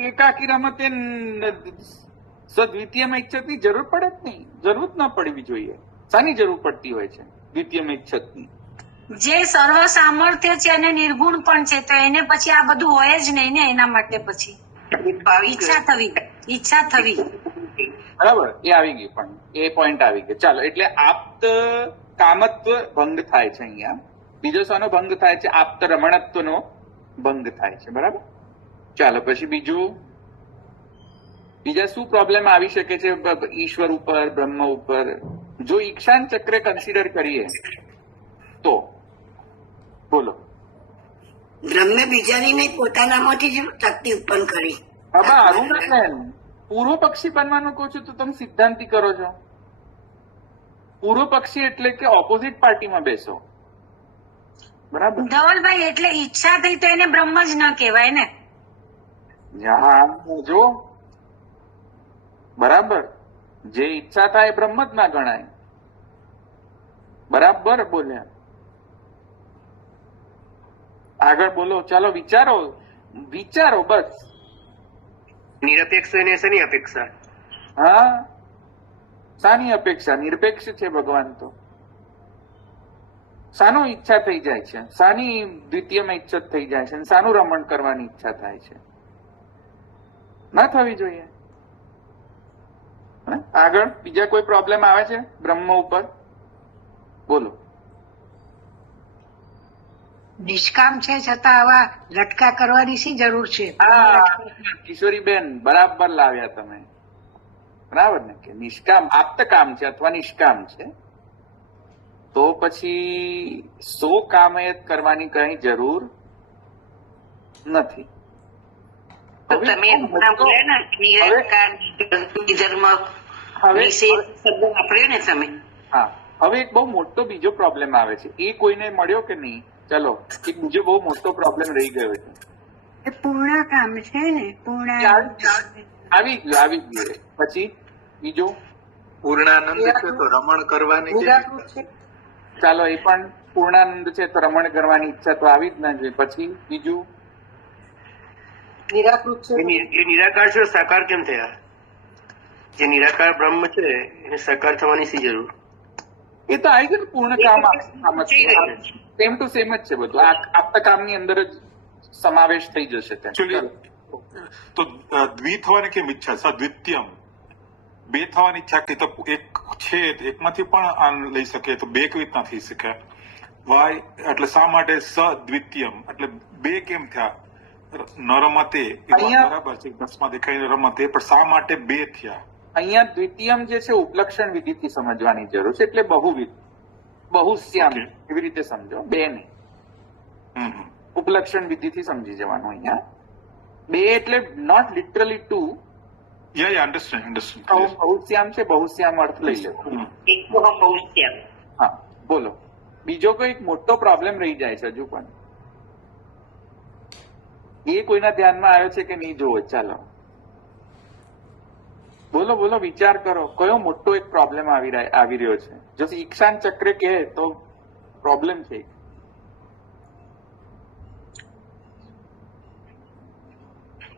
એકાકી રમતે દ્વિતીય ઈચ્છતની જરૂર પડે જ નહીં. જરૂર જ ન પડવી જોઈએ. શાની જરૂર પડતી હોય છે દ્વિતીય ઈચ્છતની? જે સર્વ સામર્થ્ય છે અને નિર્ગુણ પણ છે, તો એને પછી આ બધું હોય જ નહીં ને. એના માટે પછી ઈચ્છા થવી. બરાબર? એ આવી ગયું, પણ એ પોઈન્ટ આવી ગયો. ચાલો, એટલે આપ્ત કામત્વ ભંગ થાય છે અહીંયા. બીજો શાનો ભંગ થાય છે? આપ્ત રમણત્વનો ભંગ થાય છે. બરાબર? ચાલો પછી બીજા શું પ્રોબ્લેમ આવી શકે છે ઈશ્વર ઉપર, બ્રહ્મ ઉપર? જો ઈક્ષાન ચક્ર કન્સિડર કરીએ તો બોલો. બ્રહ્મે બીજાની નહીં પોતાનામાંથી જ શક્તિ ઉત્પન્ન કરી. બાબા અરુણાબેન, પૂર્વ પક્ષી બનવાનું કહું છું તો તમે સિદ્ધાંતિ કરો છો. પૂર્વ પક્ષી એટલે કે ઓપોઝિટ પાર્ટીમાં બેસો. બરાબર? ધવલભાઈ, એટલે ઈચ્છા થઈ તો એને બ્રહ્મ જ ન કહેવાય ને. જો બરાબર, જે ઈચ્છા થાય એ બ્રહ્મ જ ના ગણાય. બરાબર બોલ્યા. આગળ બોલો. ચાલો વિચારો બસ. નિરપેક્ષ અને શેની અપેક્ષા? હા, શાની અપેક્ષા? નિરપેક્ષ છે ભગવાન તો. શાનો ઈચ્છા થઈ જાય છે? શાની દ્વિતીયમાં ઈચ્છા થઈ જાય છે? શાનું રમણ કરવાની ઈચ્છા થાય છે? ના થવી જોઈએ. આગળ બીજા કોઈ પ્રોબ્લેમ આવે છે બ્રહ્મ ઉપર? બોલો. નિષ્કામ છે છતાં આવા લટકા કરવાની શી જરૂર છે? કિશોરીબેન, બરાબર લાવ્યા તમે. બરાબર ને? કે નિષ્કામ આપ્ત કામ છે અથવા નિષ્કામ છે, તો પછી કામયત કરવાની કઈ જરૂર નથી. તમે નિરંકાર ધર્મ વિશે શબ્દ વાપર્યો ને તમે. હા, હવે એક બહુ મોટો બીજો પ્રોબ્લેમ આવે છે. એ કોઈને મળ્યો કે નહીં? ચલો, એક બીજો બહુ મોટો પ્રોબ્લેમ રહી ગયો છે. એ પૂર્ણ કામ છે ને, પૂર્ણ આવી ગયું. પછી બીજો પૂર્ણાનંદ છે તો રમણ કરવાની જે ચાલો, એ પણ પૂર્ણાનંદ છે તો રમણ કરવાની ઈચ્છા તો આવી જ ના જોઈએ. પછી બીજું નિરાકૃત છે. એ નિરાકાર છે, સાકાર કેમ થયા? જે નિરાકાર બ્રહ્મ છે એને સાકાર થવાની શી જરૂર? એ તો આવી ગયું. પૂર્ણ કામ સેમ ટુ સેમ જ છે બધું. આપતા કામની અંદર જ સમાવેશ થઈ જશે. તો દ્વિ થવાની કેમ ઈચ્છા? સદ્વિત્યમ બે થવાની ઈચ્છા કે તો એક છે, એકમાંથી પણ આ લઈ શકે તો બે કેવી રીતના થઈ શકે? વાય એટલે શા માટે સદ્વિત્યમ એટલે બે કેમ થયા? ન રમતે બરાબર છે, દસમાં દેખાઈને રમતે, પણ શા માટે બે થયા? અહીંયા દ્વિતીયમ જે છે ઉપલક્ષણ વિધિથી સમજવાની જરૂર છે. એટલે બહુવિધ, બહુશ્યામ એવી રીતે સમજો. બે નહીં, ઉપલક્ષણ વિધિથી સમજી જવાનું. અહીંયા બે એટલે નોટ લિટરલી ટુ. અન્ડરસ્ટેન્ડ. બહુશ્યામ છે, બહુશ્યામ અર્થ લઈ લે. હા, બોલો. બીજો કોઈ મોટો પ્રોબ્લેમ રહી જાય છે હજુ પણ. એ કોઈના ધ્યાનમાં આવ્યો છે કે નહીં? જોવો. ચાલો, બોલો બોલો, વિચાર કરો કયો મોટો એક પ્રોબ્લેમ આવી રહ્યો છે. જો ઈક્ષાન ચક્ર કહે તો પ્રોબ્લેમ છે.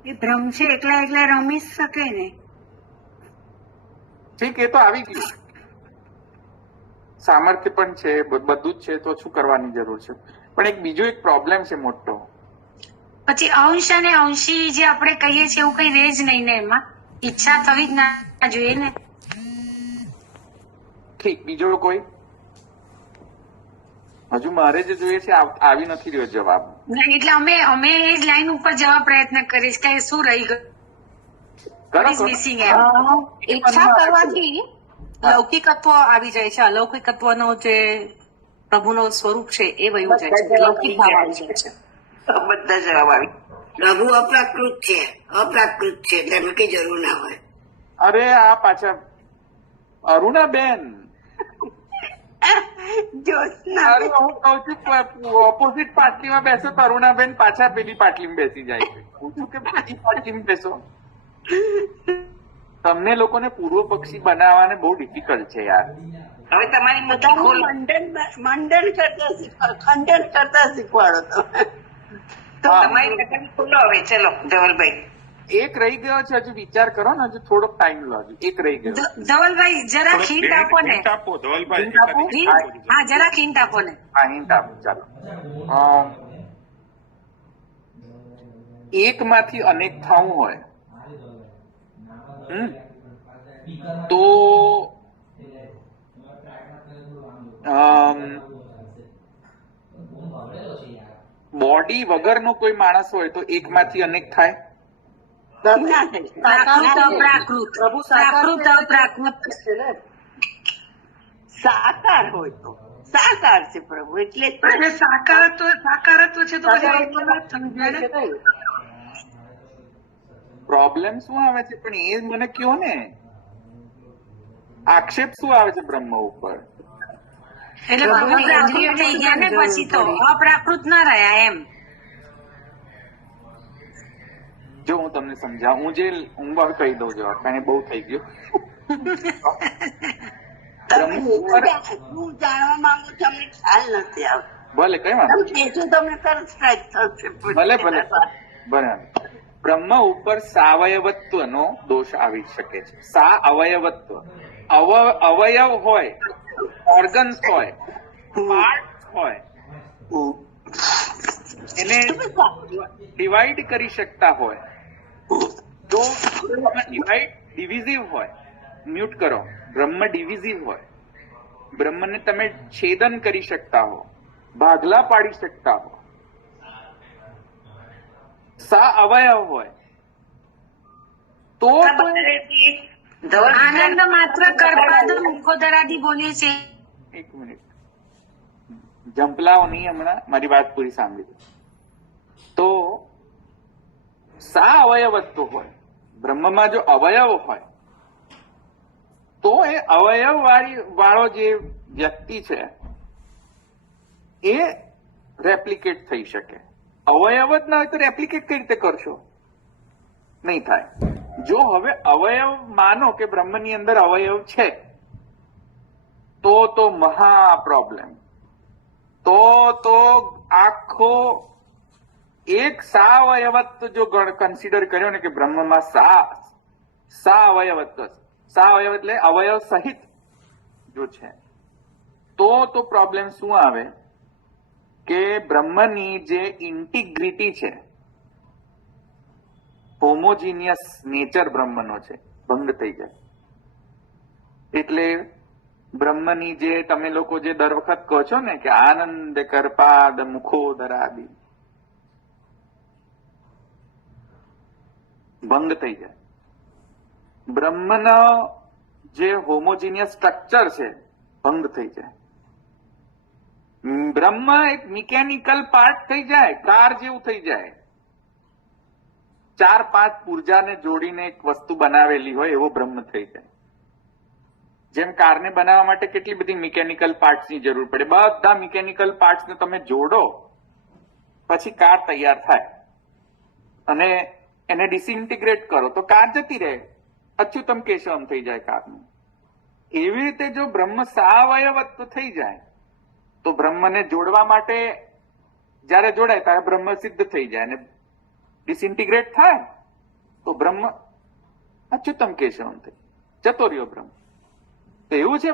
એ ભ્રમ છે એકલા એકલા રમી જ શકે ને. ઠીક, એ તો આવી ગયું. સામર્થ્ય પણ છે, બધું જ છે, તો શું કરવાની જરૂર છે. પણ એક બીજો એક પ્રોબ્લેમ છે મોટો. પછી અંશ અને અંશી જે આપણે કહીએ છીએ એવું કઈ રહે જ નહીં ને એમાં. ઈચ્છા થવી જ ના જોઈએ ને. ઠીક, બીજો કોઈ? હજુ મારે જે જોઈએ છે આવી નથી રહ્યો જવાબ. ના, એટલે અમે એ જ લાઈન ઉપર જવા પ્રયત્ન કરીશ કે શું રહી ગયું. What is missing એમ. ઈચ્છા કરવાથી લૌકિકત્વ આવી જાય છે. અલૌકિકત્વનો જે પ્રભુનો સ્વરૂપ છે એ વયું જાય છે. લૌકિક ભાવ આવી જાય છે. બધા જવાબ આવી. પ્રભુ અપ્રાકૃત છે, અપ્રાકૃત છે, તેમને કઈ જરૂર ના હોય. અરે આ પાછા અરુણાબેન, જ્યોત્સના અરે હું કઉ છું ઓપોઝિટ પાટલીમાં બેસો તો અરુણાબેન પાછા પેલી પાટલીમાં બેસી જાય છે. હું છું કે બીજી પાટલીમાં બેસો. તમને લોકોને પૂર્વ પક્ષી બનાવવાને બહુ ડિફિકલ્ટ છે યાર. હવે તમારી મુઠ્ઠી ખોલ. મંડન કરતા શીખવાડો, ખંડન કરતા શીખવાડો તમે. તમારી કટારી ખોલો હવે. ચલો ધવલભાઈ. એક રહી ગયો છે, હજુ વિચાર કરો ને, હજુ થોડોક ટાઈમ લો. હજુ એક રહી ગયો. ધવલભાઈ જરા હિન્ટ આપો ને. હિન્ટ આપો ધવલભાઈ. હિન્ટ આપો? હા, જરા હિન્ટ આપો ને. હા, હિન્ટ આપો. ચાલો, એક માંથી અનેક થવું હોય તો બોડી વગરનો કોઈ માણસ હોય તો એક માંથી અનેક થાય. પ્રાકૃત અપ્રાકૃત. પ્રભુ પ્રાકૃત અપ્રાકૃત. છે ને. સાકાર હોય તો સાકાર છે પ્રભુ, એટલે જ સાકારત્વ છે તો પ્રોબ્લેમ શું આવે છે પણ એ મને કયો ને. આક્ષેપ શું આવે છે બ્રહ્મ ઉપર? એટલે પ્રાકૃત થઈ ગયા ને પછી તો અપ્રાકૃત ના રહ્યા એમ. જો હું તમને સમજાવું, હું હવે કહી દઉં જવાબ, કારણ કે બહુ થઈ ગયું. હું જાણવા માંગુ છું, અમને ખ્યાલ નથી આવતો. ભલે કઈ વાંધો તમે કહેશો તો અમને તરત સ્ટ્રાઇક થશે. ભલે ભલે બરાબર. બ્રહ્મ ઉપર સાવયવત્વનો દોષ આવી શકે છે. અવયવત્વ, અવયવ હોય, ઓર્ગન્સ હોય, પાર્ટ હોય, એને ડિવાઈડ કરી શકતા હોય તો ડિવિઝિવ હોય. મ્યુટ કરો. બ્રહ્મ ડિવિઝિવ હોય. બ્રહ્મને તમે છેદન કરી શકતા હો, ભાગલા પાડી શકતા હો. અવયવ હોય તો આનંદ માત્ર કરપાદ મુખોદરાથી બોલીએ છીએ. એક મિનિટ, જંપલાઓ નહીં હમણાં, મારી વાત પૂરી સાંભળી. તો અવયવત્વ હોય, બ્રહ્મમાં જો અવયવ હોય તો એ અવયવ વાળો જે વ્યક્તિ છે એ રેપ્લિકેટ થઈ શકે. અવયવ જ ના હોય તો રેપ્લિકેટ કઈ રીતે કરશો? નહીં થાય. જો હવે અવયવ માનો કે બ્રહ્મની અંદર અવયવ છે તો મહા પ્રોબ્લેમ. તો આખો એક સાવયવત્વ જો કન્સિડર કર્યો ને કે બ્રહ્મમાં સાવયવત્વ, સાવયવ એટલે અવયવ સહિત જો છે તો પ્રોબ્લેમ શું આવે કે બ્રહ્મની જે ઇન્ટિગ્રિટી છે, હોમોજીનિયસ નેચર બ્રહ્મનો છે, ભંગ થઈ જાય. એટલે બ્રહ્મની જે તમે લોકો જે દર વખત કહો છો ને કે આનંદ કરપાદ મુખોદરાદિ, ભંગ થઈ જાય. બ્રહ્મનો જે હોમોજીનિયસ સ્ટ્રક્ચર છે ભંગ થઈ જાય. બ્રહ્મ એક મિકેનિકલ પાર્ટ થઈ જાય, કાર જેવું થઈ જાય. 4-5 પુર્જાને જોડીને એક વસ્તુ બનાવેલી હોય એવો બ્રહ્મ થઈ જાય. જેમ કારને બનાવવા માટે કેટલી બધી મિકેનિકલ પાર્ટ્સની જરૂર પડે, બધા મિકેનિકલ પાર્ટ્સને તમે જોડો પછી કાર તૈયાર થાય. અને એને ડિસઇન્ટિગ્રેટ કરો તો કાર જતી રહે. અચ્યુતમ કેશવમ થઈ જાય કારનું. એવી રીતે જો બ્રહ્મ સાવયવત્વ થઈ જાય તો બ્રહ્મને જોડવા માટે જ્યારે જોડાય ત્યારે બ્રહ્મ સિદ્ધ થઈ જાય અને ડિસઇન્ટિગ્રેટ થાય તો બ્રહ્મ અચ્યુતમ કેશવમ થઈ જતો રહ્યો બ્રહ્મ. તો એવું છે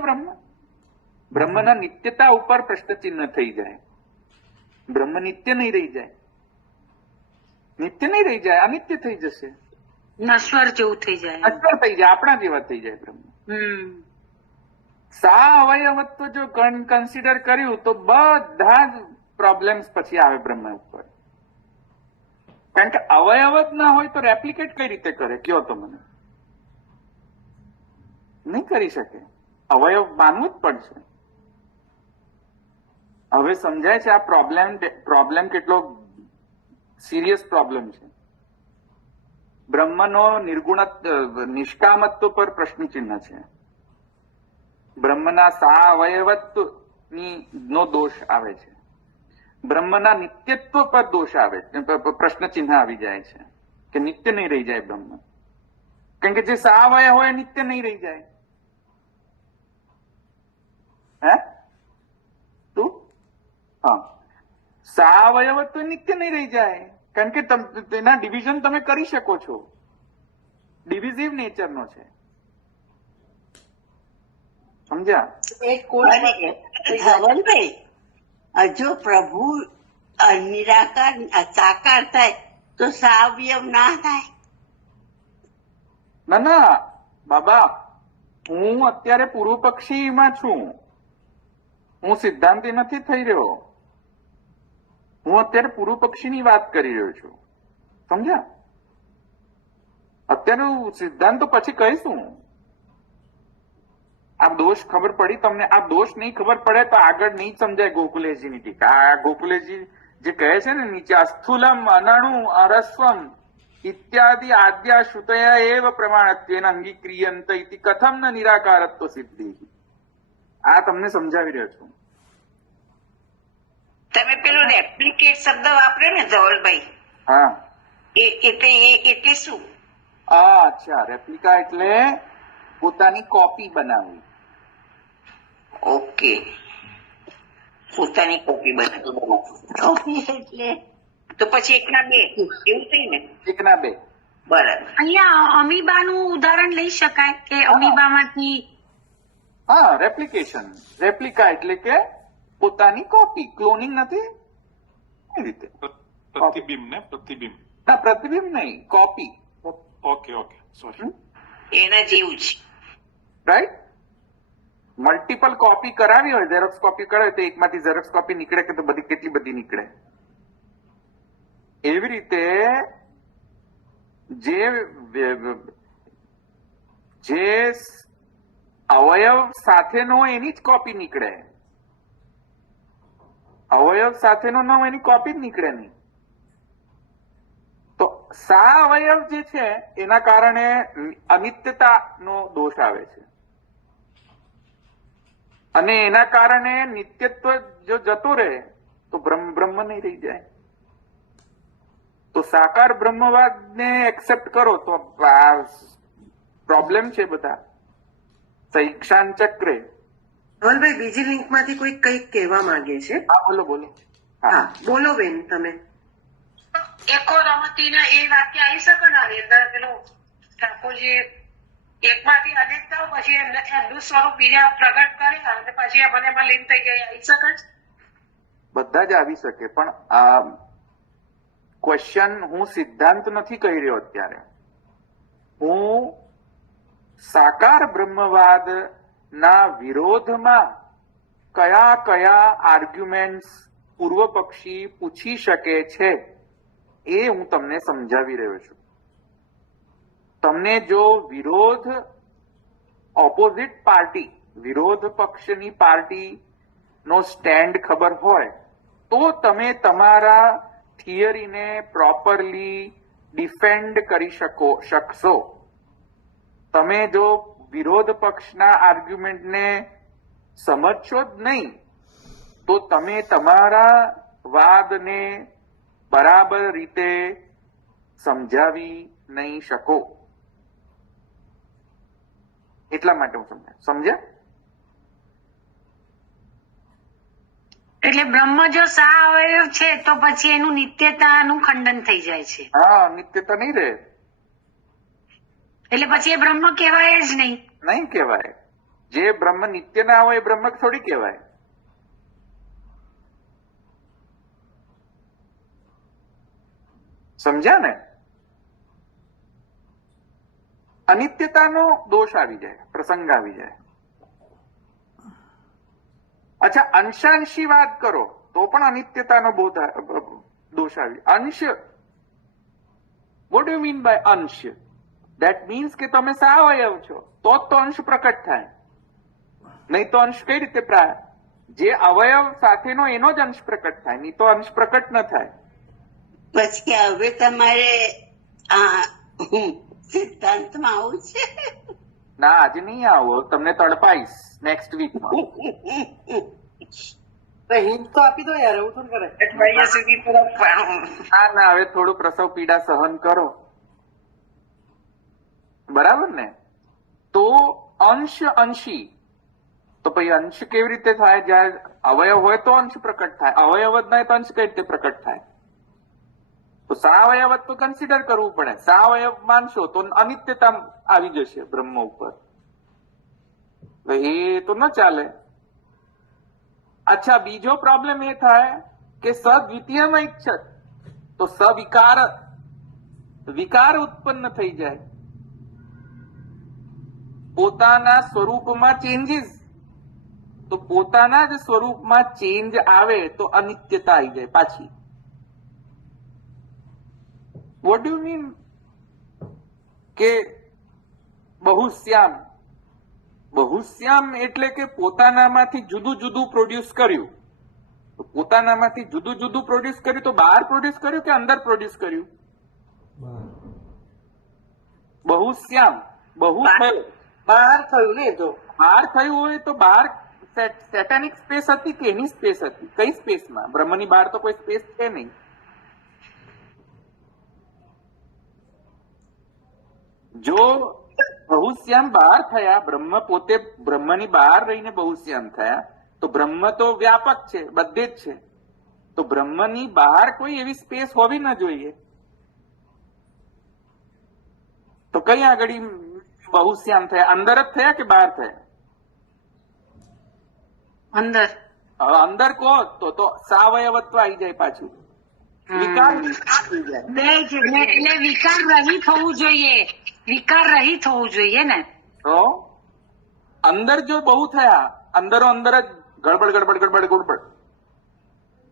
બ્રહ્મના નિત્યતા ઉપર પ્રશ્નચિહ્ન થઈ જાય. બ્રહ્મ નિત્ય નહીં રહી જાય, નિત્ય નહીં રહી જાય, અનિત્ય થઈ જશે, નશ્વર જેવું થઈ જાય. અચળ થઈ જાય, આપણા જેવા થઈ જાય બ્રહ્મ. સા અવયવત્વ જો કન્સિડર કર્યું તો બધા જ પ્રોબ્લેમ્સ પછી આવે બ્રહ્મ ઉપર. કારણ કે અવયવ જ ના હોય તો રેપ્લિકેટ કઈ રીતે કરે કયો તો મને? નહીં કરી શકે. અવયવ માનવું જ પડશે. હવે સમજાય છે આ પ્રોબ્લેમ કેટલો સિરિયસ પ્રોબ્લેમ છે. બ્રહ્મનો નિર્ગુણ નિષ્કામત્વ પર પ્રશ્નચિહ્ન છે. બ્રહ્મના સા અવયવત્વની નો દોષ આવે છે. બ્રહ્મના નિત્યત્વ પર દોષ આવે પ્રશ્નચિહ્ન આવી જાય છે કે નિત્ય નહીં રહી જાય બ્રહ્મ. કારણ કે જે સા અવયવ હોય નિત્ય નહીં રહી જાય. હે તું હા સા અવયવત્વ નિત્ય નહીં રહી જાય કારણ કે તેના ડિવિઝન તમે કરી શકો છો. ડિવિઝિવ નેચરનો છે. સમજ્યા? એક કોર્સ ધવલભાઈ, જો પ્રભુ નિરાકાર સાકાર થાય તો સાવયવ ના થાય. ના ના બાબા, હું અત્યારે પૂર્વ પક્ષીમાં છું. હું સિદ્ધાંતી નથી થઈ રહ્યો. હું અત્યારે પૂર્વ પક્ષીની વાત કરી રહ્યો છું. સમજ્યા? અત્યારે સિદ્ધાંત તો પછી કહીશું. આ દોષ ખબર પડી તમને? આ દોષ નહીં ખબર પડે તો આગળ નહીં સમજાય ગોકુલેજીની ટીકા. આ ગોકુલેજી જે કહે છે ને નીચે અસ્થુલમ અનણુ અરસ્વમ ઇત્યાદિ આદ્યા શ્રુતયા એવ પ્રમાણત્વેન અંગીક્રિયંત ઇતિ કથમ ન નિરાકારત્વ સિદ્ધિ. આ તમને સમજાવી રહ્યો છું. તમે પેલો રેપ્લિકેટ શબ્દ વાપર્યો ને ધવલભાઈ, હા એટલે શું? અચ્છા, રેપ્લિકા એટલે પોતાની કોપી બનાવવી. ઓકે, પોતાની કોપી બનાવી. એટલે તો પછી એકના બે એવું થઈ ને? એકના બે. બરાબર. અહીંયા અમીબાનું ઉદાહરણ લઈ શકાય કે અમીબામાંથી હા, રેપ્લિકેશન. રેપ્લિકા એટલે કે પોતાની કોપી. ક્લોનિંગ નથી એ રીતે. પ્રતિબિંબ ને પ્રતિબિંબ. ના, પ્રતિબિંબ નહીં, કોપી. Okay okay, sorry. એના જેવું છે. રાઈટ? મલ્ટિપલ કોપી કરાવી હોય, ઝેરોક્સ કોપી કરાવી તો એકમાંથી ઝેરોક્સ કોપી નીકળે કે તો બધી કેટલી બધી નીકળે. એવી રીતે જે અવયવ સાથેનો એની જ કોપી નીકળે. અવયવ સાથેનો ન હોય એની કોપી જ નીકળે નહીં. તો સા અવયવ જે છે એના કારણે અનિત્યતાનો દોષ આવે છે અને એના કારણે નિત્યત્વ જો જતો રહે તો બ્રહ્મ નહીં રહી જાય. તો સાકાર બ્રહ્મવાદને એક્સેપ્ટ કરો તો પ્રોબ્લેમ છે બધા. શૈક્ષાન ચક્રે. ધવલભાઈ, બીજી લિંક માંથી કોઈ કંઈક કહેવા માંગે છે. હા, બોલો બોલો. હા, બોલો બેન તમે. એકો રમતીના એ વાક્ય આવી શકે ને અંદર પેલું ઠાકોરજી એકમાંથી અનેક થાવ પછી એમનું સ્વરૂપ બીજા પ્રગટ કરે અને પછી મને એમાં લીન થઈ જાય, આવી શકે છે? બધા જ આવી શકે, પણ આ ક્વેશ્ચન હું સિદ્ધાંત નથી કહી રહ્યો અત્યારે. હું સાકાર બ્રહ્મવાદ ના વિરોધમાં કયા કયા આર્ગ્યુમેન્ટ્સ પૂર્વ પક્ષી પૂછી શકે છે એ હું તમને સમજાવી રહ્યો છું. તમને જો વિરોધ ઓપોઝિટ પાર્ટી, વિરોધ પક્ષની પાર્ટી નો સ્ટેન્ડ ખબર હોય તો તમે તમારા થિયરીને પ્રોપરલી ડિફેન્ડ કરી શકશો. તમે જો વિરોધ પક્ષના આર્ગ્યુમેન્ટને સમજશો જ નહીં તો તમે તમારા વાદને બરાબર રીતે સમજાવી નહીં શકો. એટલા માટે હું સમજ્યા? એટલે બ્રહ્મ જો સા અવયવ છે તો પછી એનું નિત્યતાનું ખંડન થઈ જાય છે. હા, નિત્યતા નહીં રહે. એટલે પછી એ બ્રહ્મ કહેવાય જ નહીં. નહીં કહેવાય. જે બ્રહ્મ નિત્ય ના હોય એ બ્રહ્મ થોડી કહેવાય. સમજ્યા ને? અનિત્યતાનો દોષ આવી જાય, પ્રસંગ આવી જાય. અચ્છા, અંશાંશી વાત કરો તો પણ અનિત્યતાનો દોષ આવી. અંશ, what do you mean by અંશ? દેટ મીન્સ કે તમે સાવયવ છો તો જ તો અંશ પ્રકટ થાય, નહીં તો અંશ કઈ રીતે જે અવયવ સાથેનો એનો જ અંશ પ્રકટ થાય, નહીં તો અંશ પ્રકટ ન થાય. પછી હવે તમારે આ સિદ્ધાંતમાં આવું છે? ના, આજે નહીં આવો, તમને તડપાઈશ નેક્સ્ટ વીકમાં. હિન્ટ તો આપી દો યાર, એવું થોડું કરે. અઠવાડિયા સુધી પૂરા પાડું. ના, હવે થોડું પ્રસવ પીડા સહન કરો, બરાબર ને? તો અંશ અંશી, તો પછી અંશ કેવી રીતે થાય? જયારે અવયવ હોય તો અંશ પ્રકટ થાય, અવયવ જ નહીં તો અંશ કઈ રીતે પ્રકટ થાય? તો સાવયવ તો કન્સિડર કરવું પડે. સાવયવ માનશો તો અનિત્યતા આવી જશે બ્રહ્મ ઉપર, એ તો ન ચાલે. અચ્છા, બીજો પ્રોબ્લેમ એ થાય કે સદ્વિતીયમાં ઈચ્છત, તો વિકાર ઉત્પન્ન થઈ જાય. પોતાના સ્વરૂપમાં ચેન્જીસ, તો પોતાના જ સ્વરૂપમાં ચેન્જ આવે તો અનિત્યતા આવી જાય પાછી. વોટ ડુ યુ મીન કે બહુશ્યામ? બહુશ્યામ એટલે કે પોતાનામાંથી જુદું જુદું પ્રોડ્યુસ કર્યું. તો પોતાનામાંથી જુદું જુદું પ્રોડ્યુસ કર્યું તો બહાર પ્રોડ્યુસ કર્યું કે અંદર પ્રોડ્યુસ કર્યું? બહુશ્યામ, બહુ થયું, બહાર થયું ને? તો બહાર થયું હોય તો બહાર સેટેનિક સ્પેસ હતી કે એની સ્પેસ હતી? કઈ સ્પેસમાં? બ્રહ્મની બહાર તો કોઈ સ્પેસ છે નહીં. જો બહુશ્યામ બહાર થયા, બ્રહ્મ પોતે બ્રહ્મની બહાર રહીને બહુશ્યામ થયા, તો બ્રહ્મ તો વ્યાપક છે, બધે જ છે. તો બ્રહ્મની બહાર કોઈ એવી સ્પેસ હોવી ન જોઈએ. તો કઈ આગળ બહુશ્યામ થયા? અંદર જ થયા કે બહાર થયા? અંદર. અંદર કહો તો સાવયવત્વ આવી જાય પાછું, વિકાર થઈ જાય. એટલે વિકાર રહિત હોવું જોઈએ, વિકાર રહિત હોવું જોઈએ ને? તો અંદર જો બહુ થયા, અંદરો અંદર જ ગડબડ ગડબડ ગડબડ ગડબડ,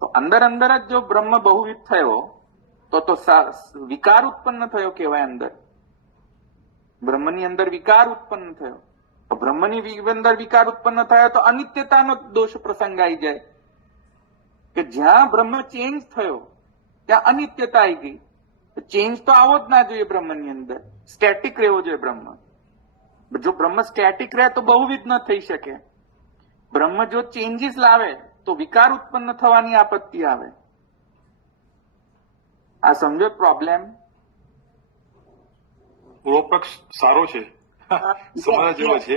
તો અંદર અંદર જ જો બ્રહ્મ બહુવિધ થયો તો વિકાર ઉત્પન્ન થયો કહેવાય. અંદર બ્રહ્મની અંદર વિકાર ઉત્પન્ન થયો, તો બ્રહ્મની અંદર વિકાર ઉત્પન્ન થયો તો અનિત્યતાનો દોષ પ્રસંગ આવી જાય કે જ્યાં બ્રહ્મ ચેન્જ થયો ત્યાં અનિત્યતા આવી ગઈ. ચેન્જ તો આવો જ ના જોઈએ બ્રહ્મની અંદર, સ્ટેટિક રહેવો જોઈએ બ્રહ્મ. જો બ્રહ્મ સ્ટેટિક રહે તો બહુવિધ ન થઈ શકે. બ્રહ્મ જો ચેન્જીસ લાવે તો વિકાર ઉત્પન્ન થવાની આપત્તિ આવે. આ સમજો પ્રોબ્લેમ? પૂર્વ પક્ષ સારો છે, સમજવા જેવો છે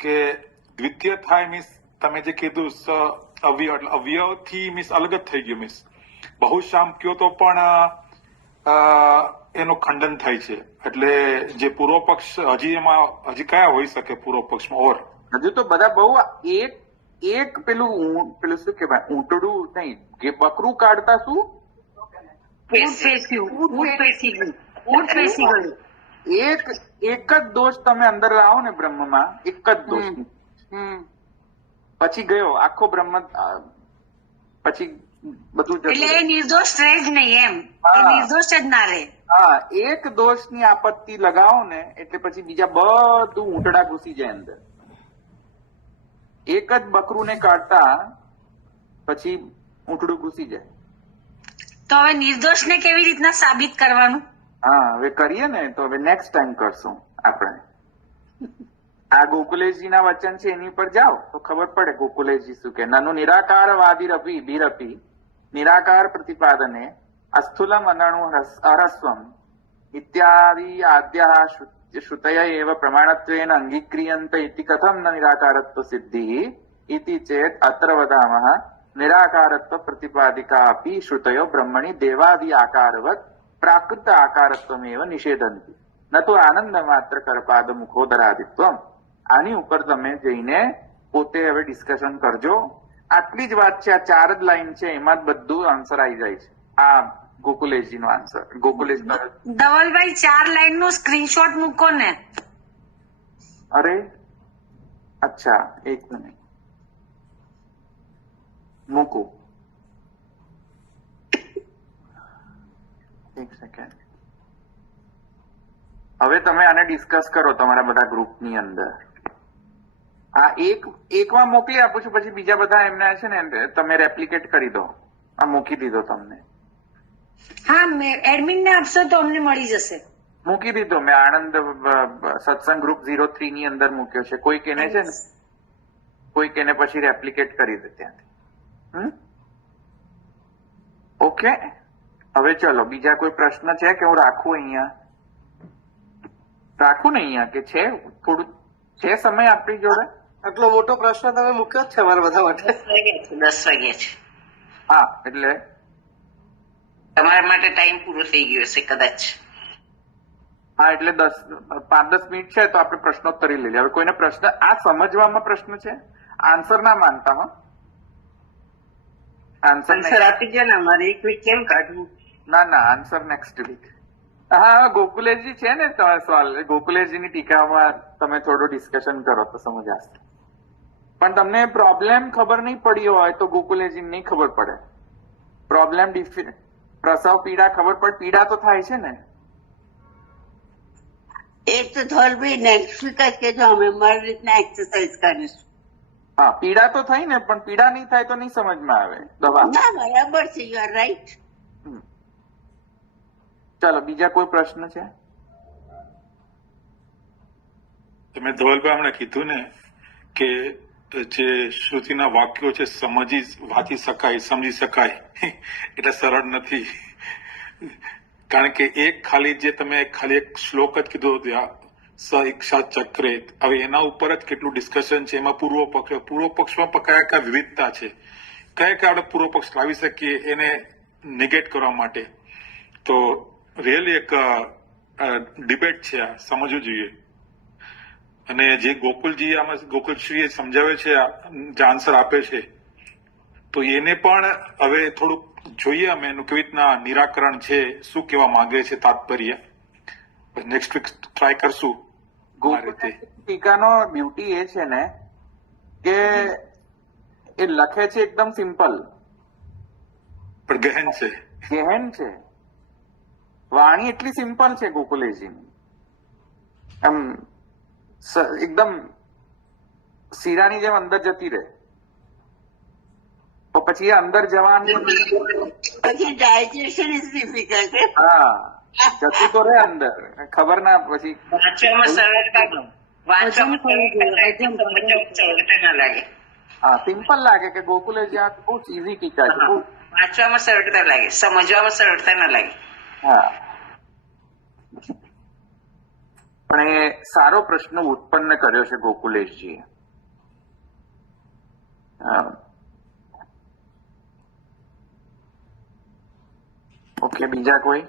કે દ્વિતીય થાય મીન્સ તમે જે કીધું અવયવ થી મીન્સ અલગ જ થઈ ગયું. મીન્સ બહુશ્યામ કયો તો પણ એનું ખંડન થાય છે. એટલે જે પૂર્વ પક્ષ હજી કયા હોઈ શકે પૂર્વ પક્ષમાં? ઓર હજુ તો બધા બહુ એક પેલું શું કહેવાય, ઊંટડું નહીં, કે બકરું કાઢતા શું એક જ દોષ તમે અંદર લાવો ને બ્રહ્મમાં, એક જ દોષ, પછી ગયો આખો બ્રહ્મ, પછી બધું એટલે એ નિર્દોષ રહે જ નહીં એમ, નિર્દોષ જ ના રહે. હા, એક દોષની આપત્તિ લગાવો ને એટલે પછી બીજા બધું ઊંટડા ઘૂસી જાય અંદર. એક જ બકરું ને કાઢતા પછી ઊંટડું ઘૂસી જાય. તો હવે નિર્દોષ ને કેવી રીતના સાબિત કરવાનું? હા, હવે કરીએ ને, તો હવે નેક્સ્ટ ટાઈમ કરશું આપણે. આ ગોકુલેશજીના વચન છે એની પર જાઓ તો ખબર પડે ગોકુલેશજી શું કે. નનુ નિરાકારવાદી બિરપી નિરાકાર પ્રતિપાદને અસ્થુલમ અનણુ હરસ્વમ ઇત્યાદિ આદ્યા श्रुतय एव प्रमाणत्वेन अङ्गीक्रियन्त इति कथं न निराकारत्व सिद्धिः इति चेत् अत्र वदामः निराकारत्व प्रतिपादिका अपि श्रुतयो ब्रह्मणि देवादि आकारवत् प्राकृत आकारत्वमेव निषेधन्ति न तो आनंद मात्र करपाद मुखोदरादित्वम। આની ઉપર તમે જઈને પોતે હવે ડિસ્કશન કરજો. આટલી જ વાત છે, આ 4 જ લાઈન છે, એમાં જ બધું આન્સર આવી જાય છે. આ ગોકુલેશજી નો આન્સર. ગોકુલેશ ધવલભાઈ 4 લાઈન નો સ્ક્રીનશોટ મૂકો ને. અરે અચ્છા, એક મિનિટ મૂકું, એક સેકન્ડ. હવે તમે આને ડિસ્કસ કરો તમારા બધા ગ્રુપની અંદર. આ એકમાં મોકલી આપું છું, પછી બીજા બધા એમને છે ને તમે રેપ્લિકેટ કરી દો. આ મૂકી દીધો તમને. હા, એડમિન ને આપશો તો અમને મળી જશે. મૂકી દીધો મેં. આણંદ સત્સંગ ગ્રુપ 03 ની અંદર મૂક્યો છે. કોઈ કેને છે ને, કોઈ કેને પછી રેપ્લિકેટ કરી દે ત્યાંથી. ઓકે, હવે ચલો બીજા કોઈ પ્રશ્ન છે કે હું રાખું અહીંયા? રાખું ને અહીંયા કે છે થોડું છે સમય આપણી જોડે? આટલો મોટો પ્રશ્ન તમે મૂક્યો જ છે અમારા બધા માટે. 10 વાગ્યા છે. હા, એટલે તમારા માટે ટાઈમ પૂરો થઈ ગયો હશે કદાચ. હા, એટલે 5-10 મિનિટ છે તો આપણે પ્રશ્નોત્તરી લઈ લઈએ. હવે કોઈને પ્રશ્ન આ સમજવામાં પ્રશ્ન છે? આન્સર ના માનતા હો, આન્સર આપી દે ને, અમારે એક વીક કેમ કાઢવું? ના ના, આન્સર નેક્સ્ટ વીક. હા, ગોકુલેશજી છે ને સવાલ, ગોકુલેશજીની ટીકામાં તમે થોડું ડિસ્કશન કરો તો સમજાશે. પણ તમને પ્રોબ્લેમ ખબર નહીં પડી હોય તો ગોકુલેશજી નહીં ખબર પડે. પ્રોબ્લેમ પ્રસવ પીડા ખબર પડે, પીડા તો થાય છે ને. એક તો ધોલભાઈ નેક્સ્ટ વીક જ કેજો, અમે અમારી રીતના એક્સરસાઇઝ કરીશું. હા, પીડા તો થઈ ને, પણ પીડા નહીં થાય તો નહીં સમજમાં આવે દવા. ના, બરાબર છે, યુ આર રાઈટ. ચાલો, બીજા કોઈ પ્રશ્ન છે? તમે ધવલભાઈ હમણાં કીધું ને કે જે શ્રુતિના વાક્યો છે વાંચી શકાય, સમજી શકાય, એટલે સરળ નથી. કારણ કે એક ખાલી જે તમે ખાલી એક શ્લોક જ કીધો સ ઈક્ષા ચક્રે, હવે એના ઉપર જ કેટલું ડિસ્કશન છે. એમાં પૂર્વ પક્ષમાં કયા કયા વિવિધતા છે, કયા કયા આપણે પૂર્વ પક્ષ લાવી શકીએ એને નેગેટ કરવા માટે. તો રિયલી એક ડિબેટ છે, આ સમજવું જોઈએ. અને જે ગોકુલજી આમાં ગોકુલશ્રીએ સમજાવે છે, જે આન્સર આપે છે, તો એને પણ હવે થોડુંક જોઈએ અમે એનું કેવી રીતના નિરાકરણ છે, શું કહેવા માંગે છે તાત્પર્ય. નેક્સ્ટ વીક ટ્રાય કરશું. ટીકાનો બ્યુટી એ છે ને કે એ લખે છે એકદમ સિમ્પલ, પણ ગહેન છે, ગહેન છે. વાણી એટલી સિમ્પલ છે ગોકુલેશજીની, એમ એકદમ શીરાની જેમ અંદર જતી રહે. તો પછી એ અંદર જવાની પછી ડાયજેશન ઇઝ ડિફિકલ્ટ. હા, જતું તો રહે અંદર, ખબર ના પછી વાંચવામાં સરળતા ના લાગે. હા, સિમ્પલ લાગે કે ગોકુલેશજી આ બહુ ઇઝી ટીકા છે. વાંચવામાં સરળતા લાગે, સમજવામાં સરળતા ના લાગે. હા, પણ એ સારો પ્રશ્ન ઉત્પન્ન કર્યો છે ગોકુલેશજીએ. ઓકે, બીજા કોઈ?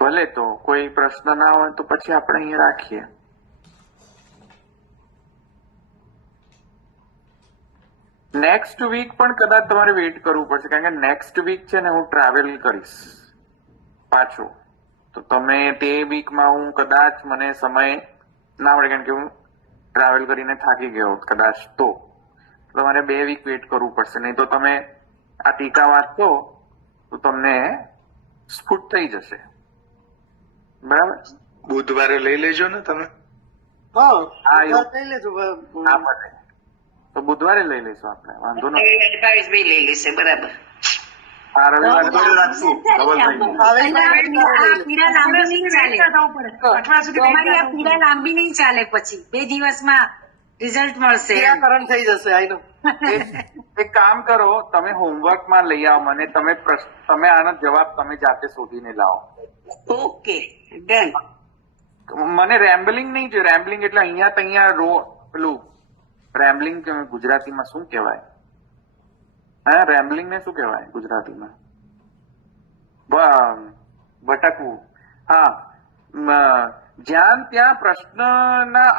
ભલે, તો કોઈ પ્રશ્ન ના હોય તો પછી આપણે અહીંયા રાખીએ. નેક્સ્ટ વીક પણ કદાચ તમારે વેઇટ કરવું પડશે, કારણ કે નેક્સ્ટ વીક છે ને હું ટ્રાવેલ કરીશ પાછું. તો તમે તે વીકમાં હું કદાચ મને સમય ના મળે, કારણ કે હું ટ્રાવેલ કરીને થાકી ગયો કદાચ, તો તમારે 2 વીક વેઇટ કરવું પડશે. નહીં તો તમે આ ટીકા વાંચશો તો તમને સ્ફૂટ થઈ જશે. બરાબર, બુધવારે લઈ લેજો ને તમે. હા, એવું. લઈ લેજો. હા, ભલે, તો બુધવારે લઈ લઈશું આપણે, વાંધો નથી. ભાવેશભાઈ લઈ લેશે, બરાબર. હા, રવિવારે તો રાખશું. પીડા લાંબી નહીં ચાલે. તમારી આ પીડા લાંબી નહીં ચાલે, પછી 2 દિવસમાં રિઝલ્ટ મળશે. નિરાકરણ થઈ જશે. આઈ નો એક કામ કરો, તમે હોમવર્કમાં લઈ આવો મને, તમે આનો જવાબ તમે જાતે શોધીને લાવો. Okay done. મને રેમ્બલિંગ નહીં જોઈએ. રેમ્બલિંગ એટલે અહીંયા તૈયા પેલું રેમ્બલિંગ ગુજરાતીમાં શું કહેવાય? હા, રેમ્બલિંગ ને શું કહેવાય ગુજરાતીમાં? ભટકવું. હા, જ્યાં ત્યાં પ્રશ્નના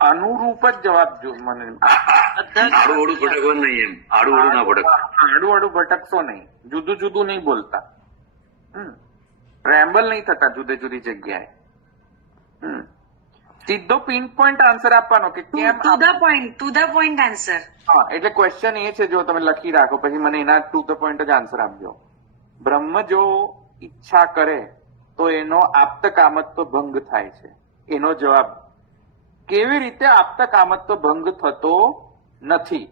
અનુરૂપ જ જવાબ જો મને. આડું ભટકવાનું નહીં, એમ આડું ના ભટક. આડું ભટકશો નહીં, જુદું જુદું નહીં બોલતા. રેમ્બલ નહીં થતા જુદી જુદી જગ્યાએ. સીધો પિન પોઈન્ટ આન્સર આપવાનો કે કેમ. To the point answer. હા, એટલે ક્વેશ્ચન એ છે, જો તમે લખી રાખો પછી મને એના ટુ ધ પોઈન્ટ જ આન્સર આપજો. બ્રહ્મ જો ઈચ્છા કરે તો એનો આપ્તકામત્વ ભંગ થાય છે. એનો જવાબ કેવી રીતે આપ્તકામત્વ ભંગ થતો નથી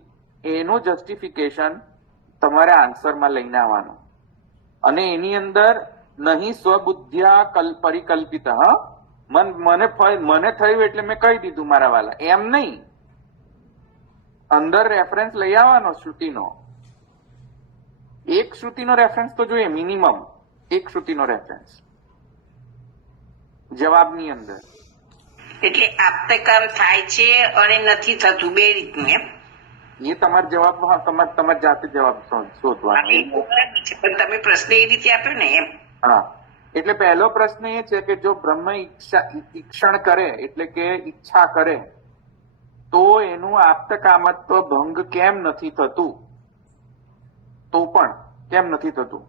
એનું જસ્ટિફિકેશન તમારે આન્સરમાં લઈને આવવાનું. અને એની અંદર નહીં સ્વબુદ્ધ્યા પરિકલ્પિત. હા, મને થયું એટલે મેં કહી દીધું મારા વાલા, એમ નહીં. અંદર રેફરન્સ લઈ આવવાનો શ્રુતિનો. એક શ્રુતિનો રેફરન્સ તો જોઈએ મિનિમમ. એક શ્રુતિનો રેફરન્સ જવાબની અંદર. એટલે આપતકામ થાય છે અને નથી થતું, બે રીતનું એમ. એ તમારો જવાબ તમારે જાતે જવાબ શોધવાનો. એ તો બરાબર છે, પણ તમે પ્રશ્ન એ રીતે આપ્યો ને એમ. હા, એટલે પહેલો પ્રશ્ન એ છે કે જો બ્રહ્મ ઈક્ષણ કરે એટલે કે ઈચ્છા કરે તો એનું આપ્તકામત્વ ભંગ કેમ નથી થતું? તો પણ કેમ નથી થતું?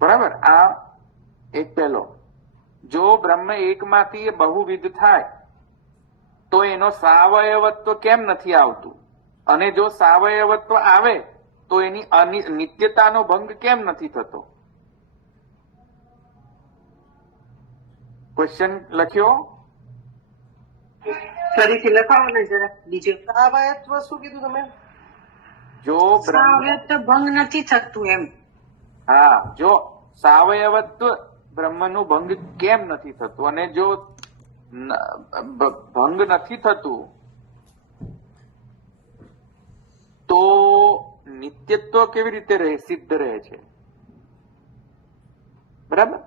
બરાબર. આ એક પહેલો. જો બ્રહ્મ એકમાંથી બહુવિધ થાય તો એનો સાવયવત્વ કેમ નથી આવતું? અને જો સાવયવત્વ આવે તો એની નિત્યતાનો ભંગ કેમ નથી થતો? ક્વેશ્ચન લખ્યો? ફરીથી લખાવો ને જરા બીજું. સાવયત્વ શું કીધું તમે? જો સાવયત્વ ભંગ નથી થતું એમ. હા, જો સાવયવત્વ બ્રહ્મનું ભંગ કેમ નથી થતું? અને જો ભંગ નથી થતું તો નિત્યત્વ કેવી રીતે સિદ્ધ રહે છે? બરાબર.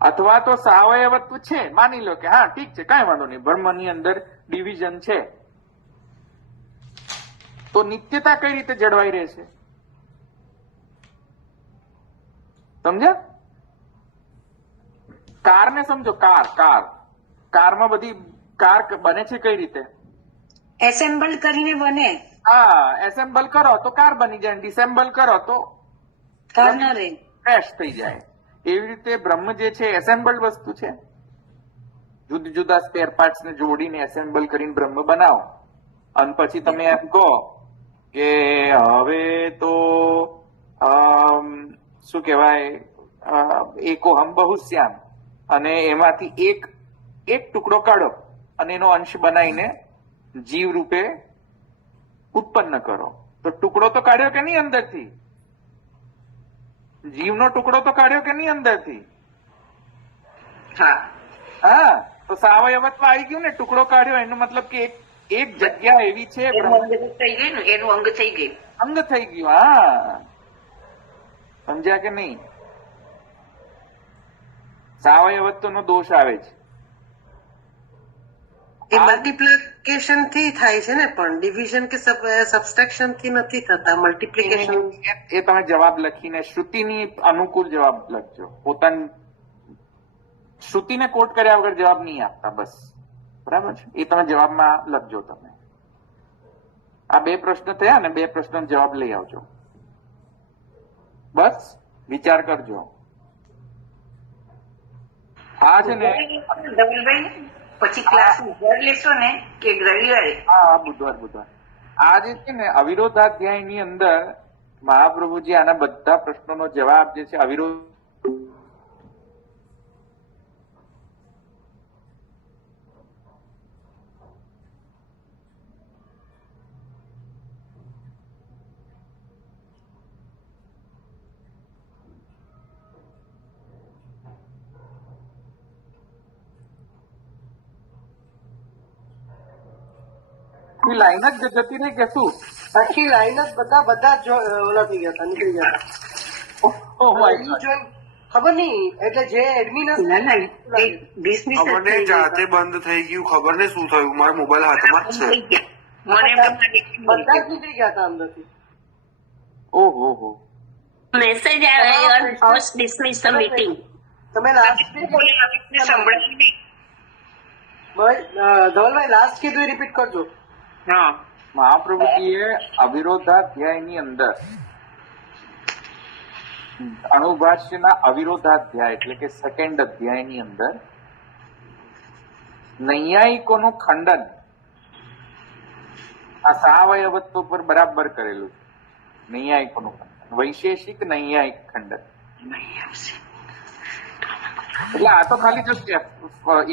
અથવા તો સાવયવત્વ છે, માની લો કે હા ઠીક છે, કાંઈ વાંધો નહીં, બ્રહ્મની અંદર ડિવિઝન છે, તો નિત્યતા કઈ રીતે જળવાઈ રહેશે? સમજ્યા? કારને સમજો. કારમાં બધી કાર બને છે કઈ રીતે? એસેમ્બલ કરીને બને. હા, એસેમ્બલ કરો તો કાર બની જાય, ડિસેમ્બલ કરો તો કાર ન રહે, ક્રેશ થઈ જાય. એવી રીતે બ્રહ્મ જે છે એસેમ્બલ્ડ વસ્તુ છે. જુદા જુદા સ્પેર પાર્ટ્સ ને જોડીને એસેમ્બલ કરીને બ્રહ્મ બનાવો અને પછી તમે એમ કહો કે હવે તો શું કહેવાય, એકો હમ બહુશ્યામ, અને એમાંથી એક ટુકડો કાઢો અને એનો અંશ બનાવીને જીવ રૂપે ઉત્પન્ન કરો. તો ટુકડો તો કાઢ્યો કે નહીં અંદરથી? જીવનો ટુકડો તો કાઢ્યો કે નહીં અંદરથી? હા, તો સાવયવત્વ આવી ગયું ને, ટુકડો કાઢ્યો એનો મતલબ કે એક જગ્યા એવી છે, એનું અંગ થઈ ગયું ને, એનું અંગ થઈ ગયું, અંગ થઈ ગયું. હા, સમજ્યા કે નહીં? સાવયવત્વ નો દોષ આવે છે. એ મલ્ટીપ્લિકેશન થી થાય છે ને, પણ ડિવિઝન કે સબસ્ટ્રેક્શન થી નથી થતા. મલ્ટીપ્લિકેશન એ તમે જવાબ લખીને શ્રુતિની અનુકૂળ જવાબ લખજો. પોતાની શ્રુતિને કોટ કર્યા વગર જવાબ નહીં આપતા. બસ, બરાબર છે? એ તમે જવાબમાં લખજો. તમે આ બે પ્રશ્ન થયા ને, બે પ્રશ્ન જવાબ લઈ આવજો. બસ વિચાર કરજો. આ છે ને ધવલભાઈ, પછી ક્લાસ ઘર લેશો ને કે રવિવારે? હા, બુધવાર. આ જે છે ને અવિરોધાધ્યાય ની અંદર મહાપ્રભુજી આના બધા પ્રશ્નોનો જવાબ જે છે અવિરોધ આખી લાઈન જ જતી રહી કે શું? આખી લાઈન જ બધા જ ઓલા થઈ ગયા હતા, નીકળી ગયા હતા. Oh my E God. જોઈ ખબર નહીં, એટલે જે એડમિન ના ના ડિસમિસ મને જાતે બંધ થઈ ગયું, ખબર નહીં શું થયું, મારો મોબાઈલ હાથમાં જ છે. મને બધા જ નીકળી ગયા હતા અંદરથી. ઓહો હો. મેસેજ આવે ફર્સ્ટ ડિસમિસ ધ મીટિંગ. તમે લાસ્ટ સંભળાયું નહીં. ધવલભાઈ લાસ્ટ કીધું રિપીટ કરજો. હા, મહાપ્રભુજીએ અવિરોધાધ્યાયની અંદર અણુભાષ્યના અવિરોધાધ્યાય એટલે કે સેકન્ડ અધ્યાયની અંદર નૈયાયિકોનું ખંડન આ સાવયવત્વ પર બરાબર કરેલું છે. નૈયાયિકોનું ખંડન, વૈશેષિક નૈયાયિક ખંડન. એટલે આ તો ખાલી જસ્ટ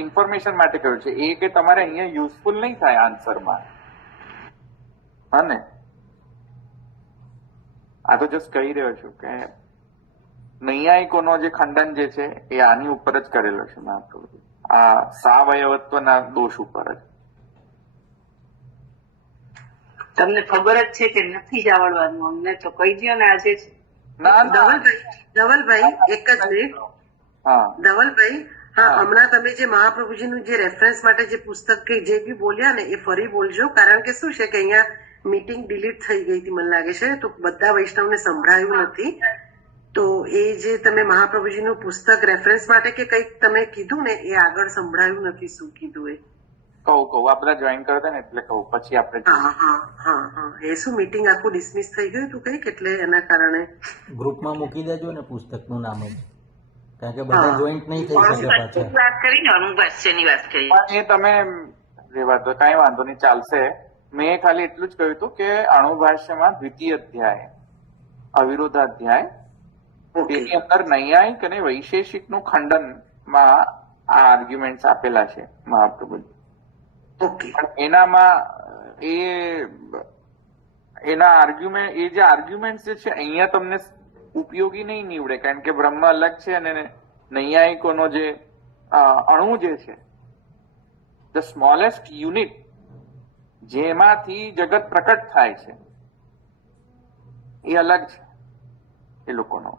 ઇન્ફોર્મેશન માટે કહ્યું છે, એ કે તમારે અહીંયા યુઝફુલ નહીં થાય આન્સરમાં. હા ને, આ તો જસ્ટ કહી રહ્યો છું કે નૈયાયિકોનો જે ખંડન જે છે એ આની ઉપર જ કરેલો છે મહાપ્રભુ, આ સાવયવત્વના દોષ ઉપર જ. તમને ખબર જ છે કે નથી જ આવડવાનું, અમને તો કહી દો ને આજે જ. ના ના, ધવલભાઈ એક જ મિનિટ. હા ધવલભાઈ, હા, હમણાં તમે જે મહાપ્રભુજીનું જે રેફરન્સ માટે જે પુસ્તક કે જે બી બોલ્યા ને એ ફરી બોલજો, કારણ કે શું છે કે અહીંયા મીટિંગ ડિલીટ થઈ ગઈ હતી મને લાગે છે, તો બધા વૈષ્ણવને સંભળાયું નથી. તો એ જે તમે મહાપ્રભુજીનું પુસ્તક રેફરન્સ માટે કે કંઈક તમે કીધું ને એ આગળ સંભળાયું નથી, શું કીધું એ કહું આ બધા જોઈન કરતા ને એટલે કહું, પછી આપણે હા હા હા હા એ શું મીટિંગ આખું ડિસમિસ થઈ ગયું હતું કંઈક, એટલે એના કારણે ગ્રુપમાં મૂકી દેજો ને પુસ્તકનું નામ જ, કારણ કે બધા જોઈન્ટ નહીં થઈ શકે પાછા. વાત કરીને અનુભાષ્યની વાત કરી. પણ એ તમે રેવા દો, કઈ વાંધો નહીં, ચાલશે. મેં ખાલી એટલું જ કહ્યું હતું કે અણુભાષ્યમાં દ્વિતીય અધ્યાય અવિરોધાધ્યાય એની અંદર નૈયાયિક અને વૈશેષિક નું ખંડનમાં આ આર્ગ્યુમેન્ટ આપેલા છે મહાપ્રભુજી. પણ એનામાં એના આર્ગ્યુમેન્ટ એ જે આર્ગ્યુમેન્ટ જે છે અહીંયા તમને ઉપયોગી નહીં નીવડે, કારણ કે બ્રહ્મ અલગ છે અને નૈયાયિકોનો જે અણુ જે છે ધ સ્મોલેસ્ટ યુનિટ જેમાંથી જગત પ્રકટ થાય છે એ અલગ છે એ લોકોનો.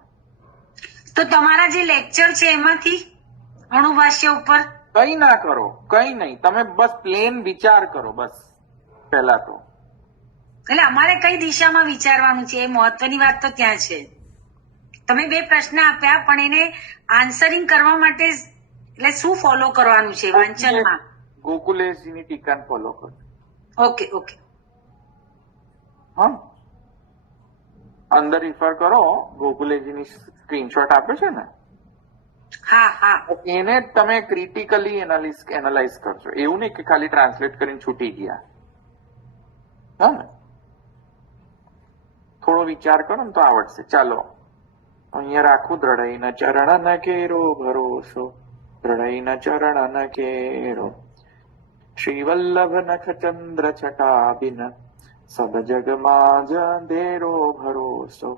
તો તમારા જે લેક્ચર છે એમાંથી અણુભાષ્ય ઉપર કઈ ના કરો, કઈ નહીં, તમે બસ પ્લેન વિચાર કરો બસ પહેલા તો. એટલે અમારે કઈ દિશામાં વિચારવાનું છે એ મહત્વની વાત તો ત્યાં છે. તમે બે પ્રશ્ન આપ્યા પણ એને આન્સરિંગ કરવા માટે એટલે શું ફોલો કરવાનું છે વાંચનમાં? ગોકુલેશજીની ટીકાને ફોલો કરો. ઓકે ઓકે, હા, અંદર રિફર કરો, ગોકુલેશજીની સ્ક્રીનશોટ આપે છે ને, હા હા, એને તમે ક્રિટિકલી એનાલાઇઝ કરજો. એવું નહીં કે ખાલી ટ્રાન્સલેટ કરીને છૂટી ગયા. હા ને, થોડો વિચાર કરો ને તો આવડશે. ચાલો અહીંયા રાખું. દ્રઢઈના ચરણ ન કેરો ભરોસો, દ્રઢઈના ચરણ ન કેરો, શ્રીવલ્લભ નખ ચંદ્ર છટાબિન સબ જગમાં જ અંધેરો ભરોસો,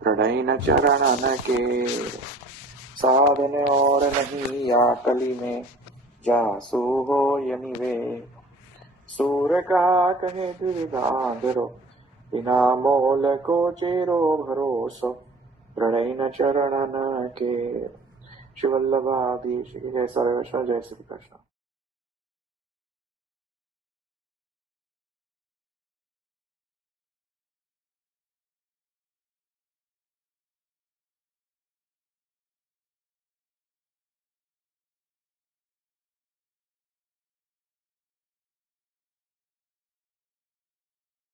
દ્રઢઈના ચરણ ન કેરો, साधन और नहीं या कली में जासू हो यनिवे, सूर का कहे दुर्दांधरो, बिना मोल को चेरो भरोસો, પ્રણય ચરણ કે. શ્રી વલ્લભાધીશ. જય શ્રી કૃષ્ણ, જય શ્રી કૃષ્ણ.